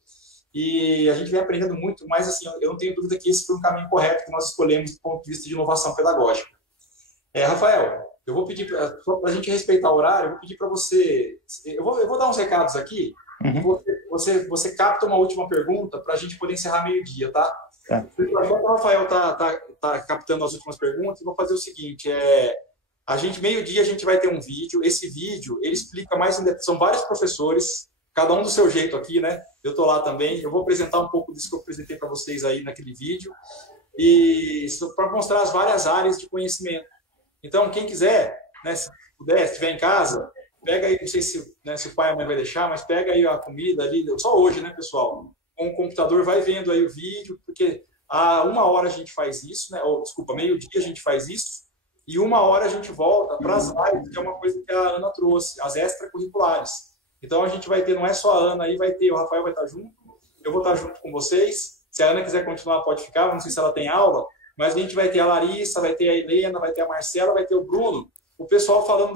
E a gente vem aprendendo muito, mas assim, eu não tenho dúvida que esse foi um caminho correto que nós escolhemos do ponto de vista de inovação pedagógica. Rafael, eu vou pedir, para a gente respeitar o horário, eu vou pedir para você... Eu vou dar uns recados aqui. Uhum. Você capta uma última pergunta para a gente poder encerrar meio-dia, tá? Enquanto o Rafael tá captando as últimas perguntas, eu vou fazer o seguinte, meio-dia a gente vai ter um vídeo, esse vídeo, ele explica mais em detalhes, são vários professores, cada um do seu jeito aqui, né? Eu tô lá também, eu vou apresentar um pouco disso que eu apresentei para vocês aí naquele vídeo, e para mostrar as várias áreas de conhecimento. Então, quem quiser, né, se puder, se estiver em casa, pega aí, não sei se o pai ou a mãe vai deixar, mas pega aí a comida ali, só hoje, né, pessoal? Com o computador, vai vendo aí o vídeo, porque a 1 hora a gente faz isso, né? Meio-dia a gente faz isso, e 1 hora a gente volta para as lives, que é uma coisa que a Ana trouxe, as extracurriculares. Então, a gente vai ter, não é só a Ana aí, vai ter, o Rafael vai estar junto, eu vou estar junto com vocês. Se a Ana quiser continuar, pode ficar, não sei se ela tem aula, mas a gente vai ter a Larissa, vai ter a Helena, vai ter a Marcela, vai ter o Bruno, o pessoal falando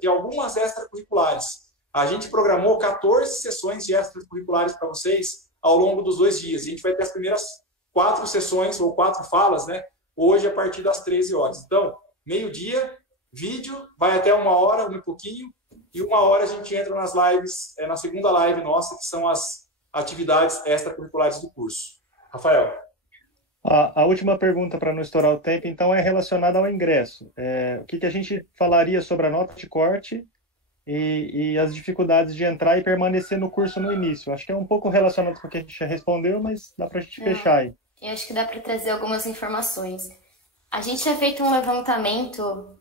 de algumas extracurriculares. A gente programou 14 sessões de extracurriculares para vocês ao longo dos 2 dias. A gente vai ter as primeiras 4 sessões, ou 4 falas, né? Hoje, a partir das 13 horas. Então, meio-dia, vídeo, vai até 1 hora, um pouquinho, e 1 hora a gente entra nas lives, na segunda live nossa, que são as atividades extracurriculares do curso. Rafael. A última pergunta, para não estourar o tempo, então, é relacionada ao ingresso. O que a gente falaria sobre a nota de corte e as dificuldades de entrar e permanecer no curso no início? Acho que é um pouco relacionado com o que a gente já respondeu, mas dá para a gente fechar aí. Eu acho que dá para trazer algumas informações. A gente tinha feito um levantamento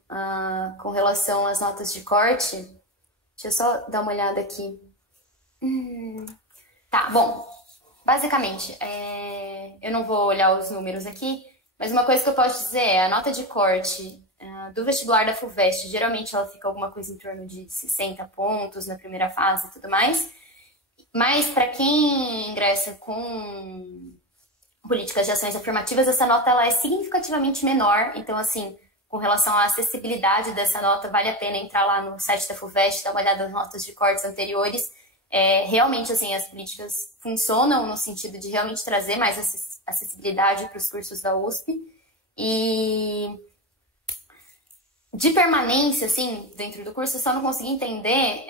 com relação às notas de corte. Deixa eu só dar uma olhada aqui. Tá, bom. Basicamente, eu não vou olhar os números aqui, mas uma coisa que eu posso dizer é a nota de corte do vestibular da FUVEST, geralmente ela fica alguma coisa em torno de 60 pontos na primeira fase e tudo mais, mas para quem ingressa com políticas de ações afirmativas, essa nota ela é significativamente menor, então assim, com relação à acessibilidade dessa nota, vale a pena entrar lá no site da FUVEST, dar uma olhada nas notas de cortes anteriores. Realmente, assim, as políticas funcionam no sentido de realmente trazer mais acessibilidade para os cursos da USP. E de permanência, assim, dentro do curso, eu só não consegui entender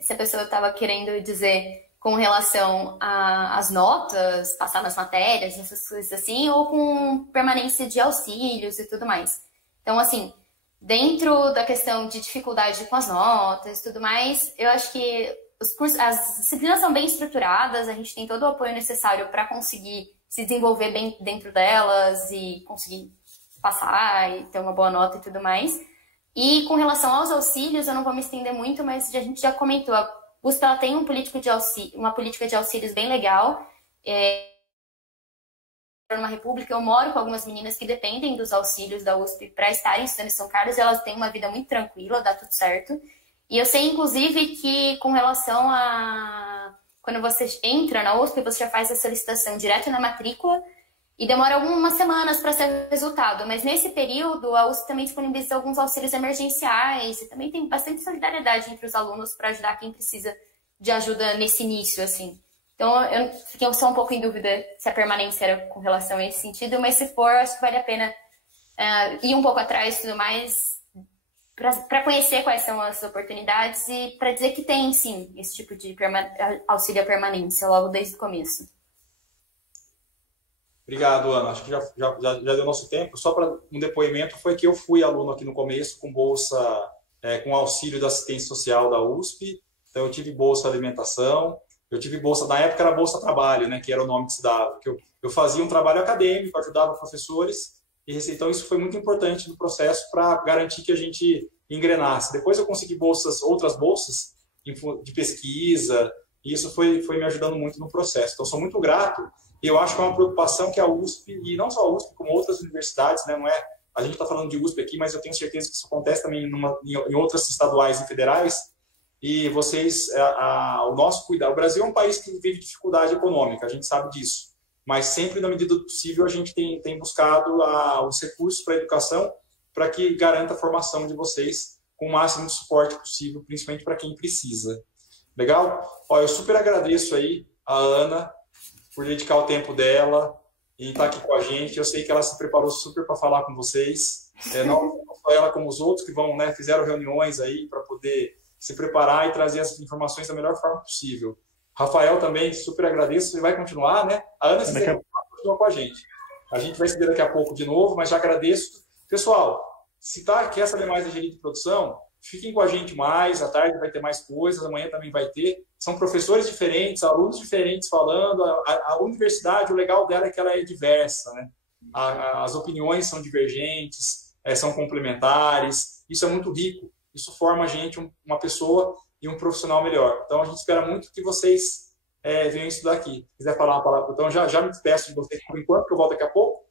se a pessoa estava querendo dizer com relação às notas, passar nas matérias, essas coisas assim, ou com permanência de auxílios e tudo mais. Então, assim, dentro da questão de dificuldade com as notas e tudo mais, eu acho que as disciplinas são bem estruturadas, a gente tem todo o apoio necessário para conseguir se desenvolver bem dentro delas e conseguir passar e ter uma boa nota e tudo mais. E com relação aos auxílios, eu não vou me estender muito, mas a gente já comentou, a USP ela tem uma política de auxílios bem legal. Numa república, eu moro com algumas meninas que dependem dos auxílios da USP para estarem estudando em São Carlos, e elas têm uma vida muito tranquila, dá tudo certo. E eu sei, inclusive, que com relação a... Quando você entra na USP, você já faz a solicitação direto na matrícula e demora algumas semanas para ser resultado. Mas nesse período, a USP também disponibiliza alguns auxílios emergenciais e também tem bastante solidariedade entre os alunos para ajudar quem precisa de ajuda nesse início, assim. Então, eu fiquei só um pouco em dúvida se a permanência era com relação a esse sentido, mas se for, acho que vale a pena ir um pouco atrás e tudo mais, para conhecer quais são as oportunidades e para dizer que tem, sim, esse tipo de auxílio à permanência logo desde o começo. Obrigado, Ana. Acho que já deu nosso tempo. Só para um depoimento, foi que eu fui aluno aqui no começo com bolsa, com auxílio da assistência social da USP. Então, eu tive bolsa alimentação. Eu tive bolsa, na época era Bolsa Trabalho, né, que era o nome que se dava. Que eu fazia um trabalho acadêmico, ajudava professores, e então isso foi muito importante no processo para garantir que a gente engrenasse. Depois eu consegui outras bolsas de pesquisa, e isso foi me ajudando muito no processo. Então, sou muito grato, e eu acho que é uma preocupação que a USP, e não só a USP, como outras universidades, né, não é, a gente está falando de USP aqui, mas eu tenho certeza que isso acontece também em outras estaduais e federais. E vocês, o nosso cuidado, o Brasil é um país que vive dificuldade econômica, a gente sabe disso, mas sempre, na medida do possível, a gente tem buscado os recursos para a educação para que garanta a formação de vocês com o máximo de suporte possível, principalmente para quem precisa. Legal? Ó, eu super agradeço aí a Ana por dedicar o tempo dela e estar aqui com a gente. Eu sei que ela se preparou super para falar com vocês, não só ela como os outros que vão, né, fizeram reuniões aí para poder se preparar e trazer as informações da melhor forma possível. Rafael também, super agradeço, você vai continuar, né? A Ana se continua com a gente. A gente vai se ver daqui a pouco de novo, mas já agradeço. Pessoal, se quer saber mais da engenharia de produção, fiquem com a gente mais, à tarde vai ter mais coisas, amanhã também vai ter. São professores diferentes, alunos diferentes falando. A universidade, o legal dela é que ela é diversa, né? As opiniões são divergentes, são complementares, isso é muito rico. Isso forma a gente uma pessoa e um profissional melhor. Então, a gente espera muito que vocês venham estudar aqui. Se quiser falar uma palavra, então já me despeço de vocês por enquanto, que eu volto daqui a pouco.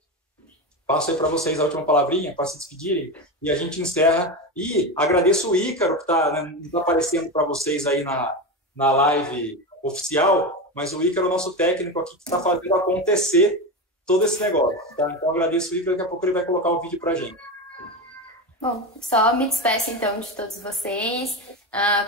Passo aí para vocês a última palavrinha, para se despedirem, e a gente encerra. E agradeço o Ícaro, que está aparecendo para vocês aí na live oficial, mas o Ícaro é o nosso técnico aqui, que está fazendo acontecer todo esse negócio. Tá? Então, agradeço o Ícaro, daqui a pouco ele vai colocar o vídeo para a gente. Bom, só me despeço então de todos vocês.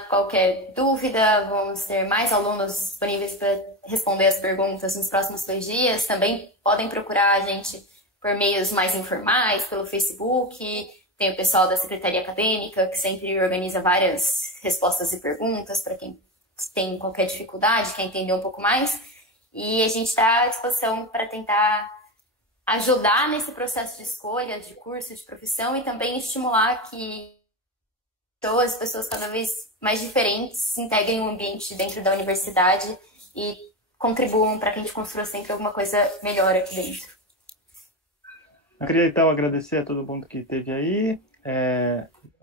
Qualquer dúvida, vamos ter mais alunos disponíveis para responder as perguntas nos próximos 2 dias. Também podem procurar a gente por meios mais informais, pelo Facebook. Tem o pessoal da Secretaria Acadêmica, que sempre organiza várias respostas e perguntas para quem tem qualquer dificuldade, quer entender um pouco mais. E a gente está à disposição para tentar ajudar nesse processo de escolha, de curso, de profissão, e também estimular que as pessoas cada vez mais diferentes se integrem no ambiente dentro da universidade e contribuam para que a gente construa sempre alguma coisa melhor aqui dentro. Eu queria então agradecer a todo mundo que esteve aí.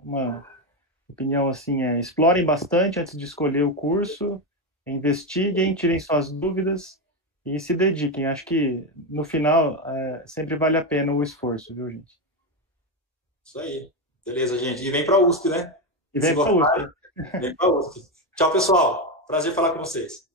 Uma opinião assim explorem bastante antes de escolher o curso, investiguem, tirem suas dúvidas e se dediquem. Acho que, no final, sempre vale a pena o esforço, viu, gente? Isso aí. Beleza, gente. E vem para a USP, né? E vem para a USP. Vem para a USP. Tchau, pessoal. Prazer falar com vocês.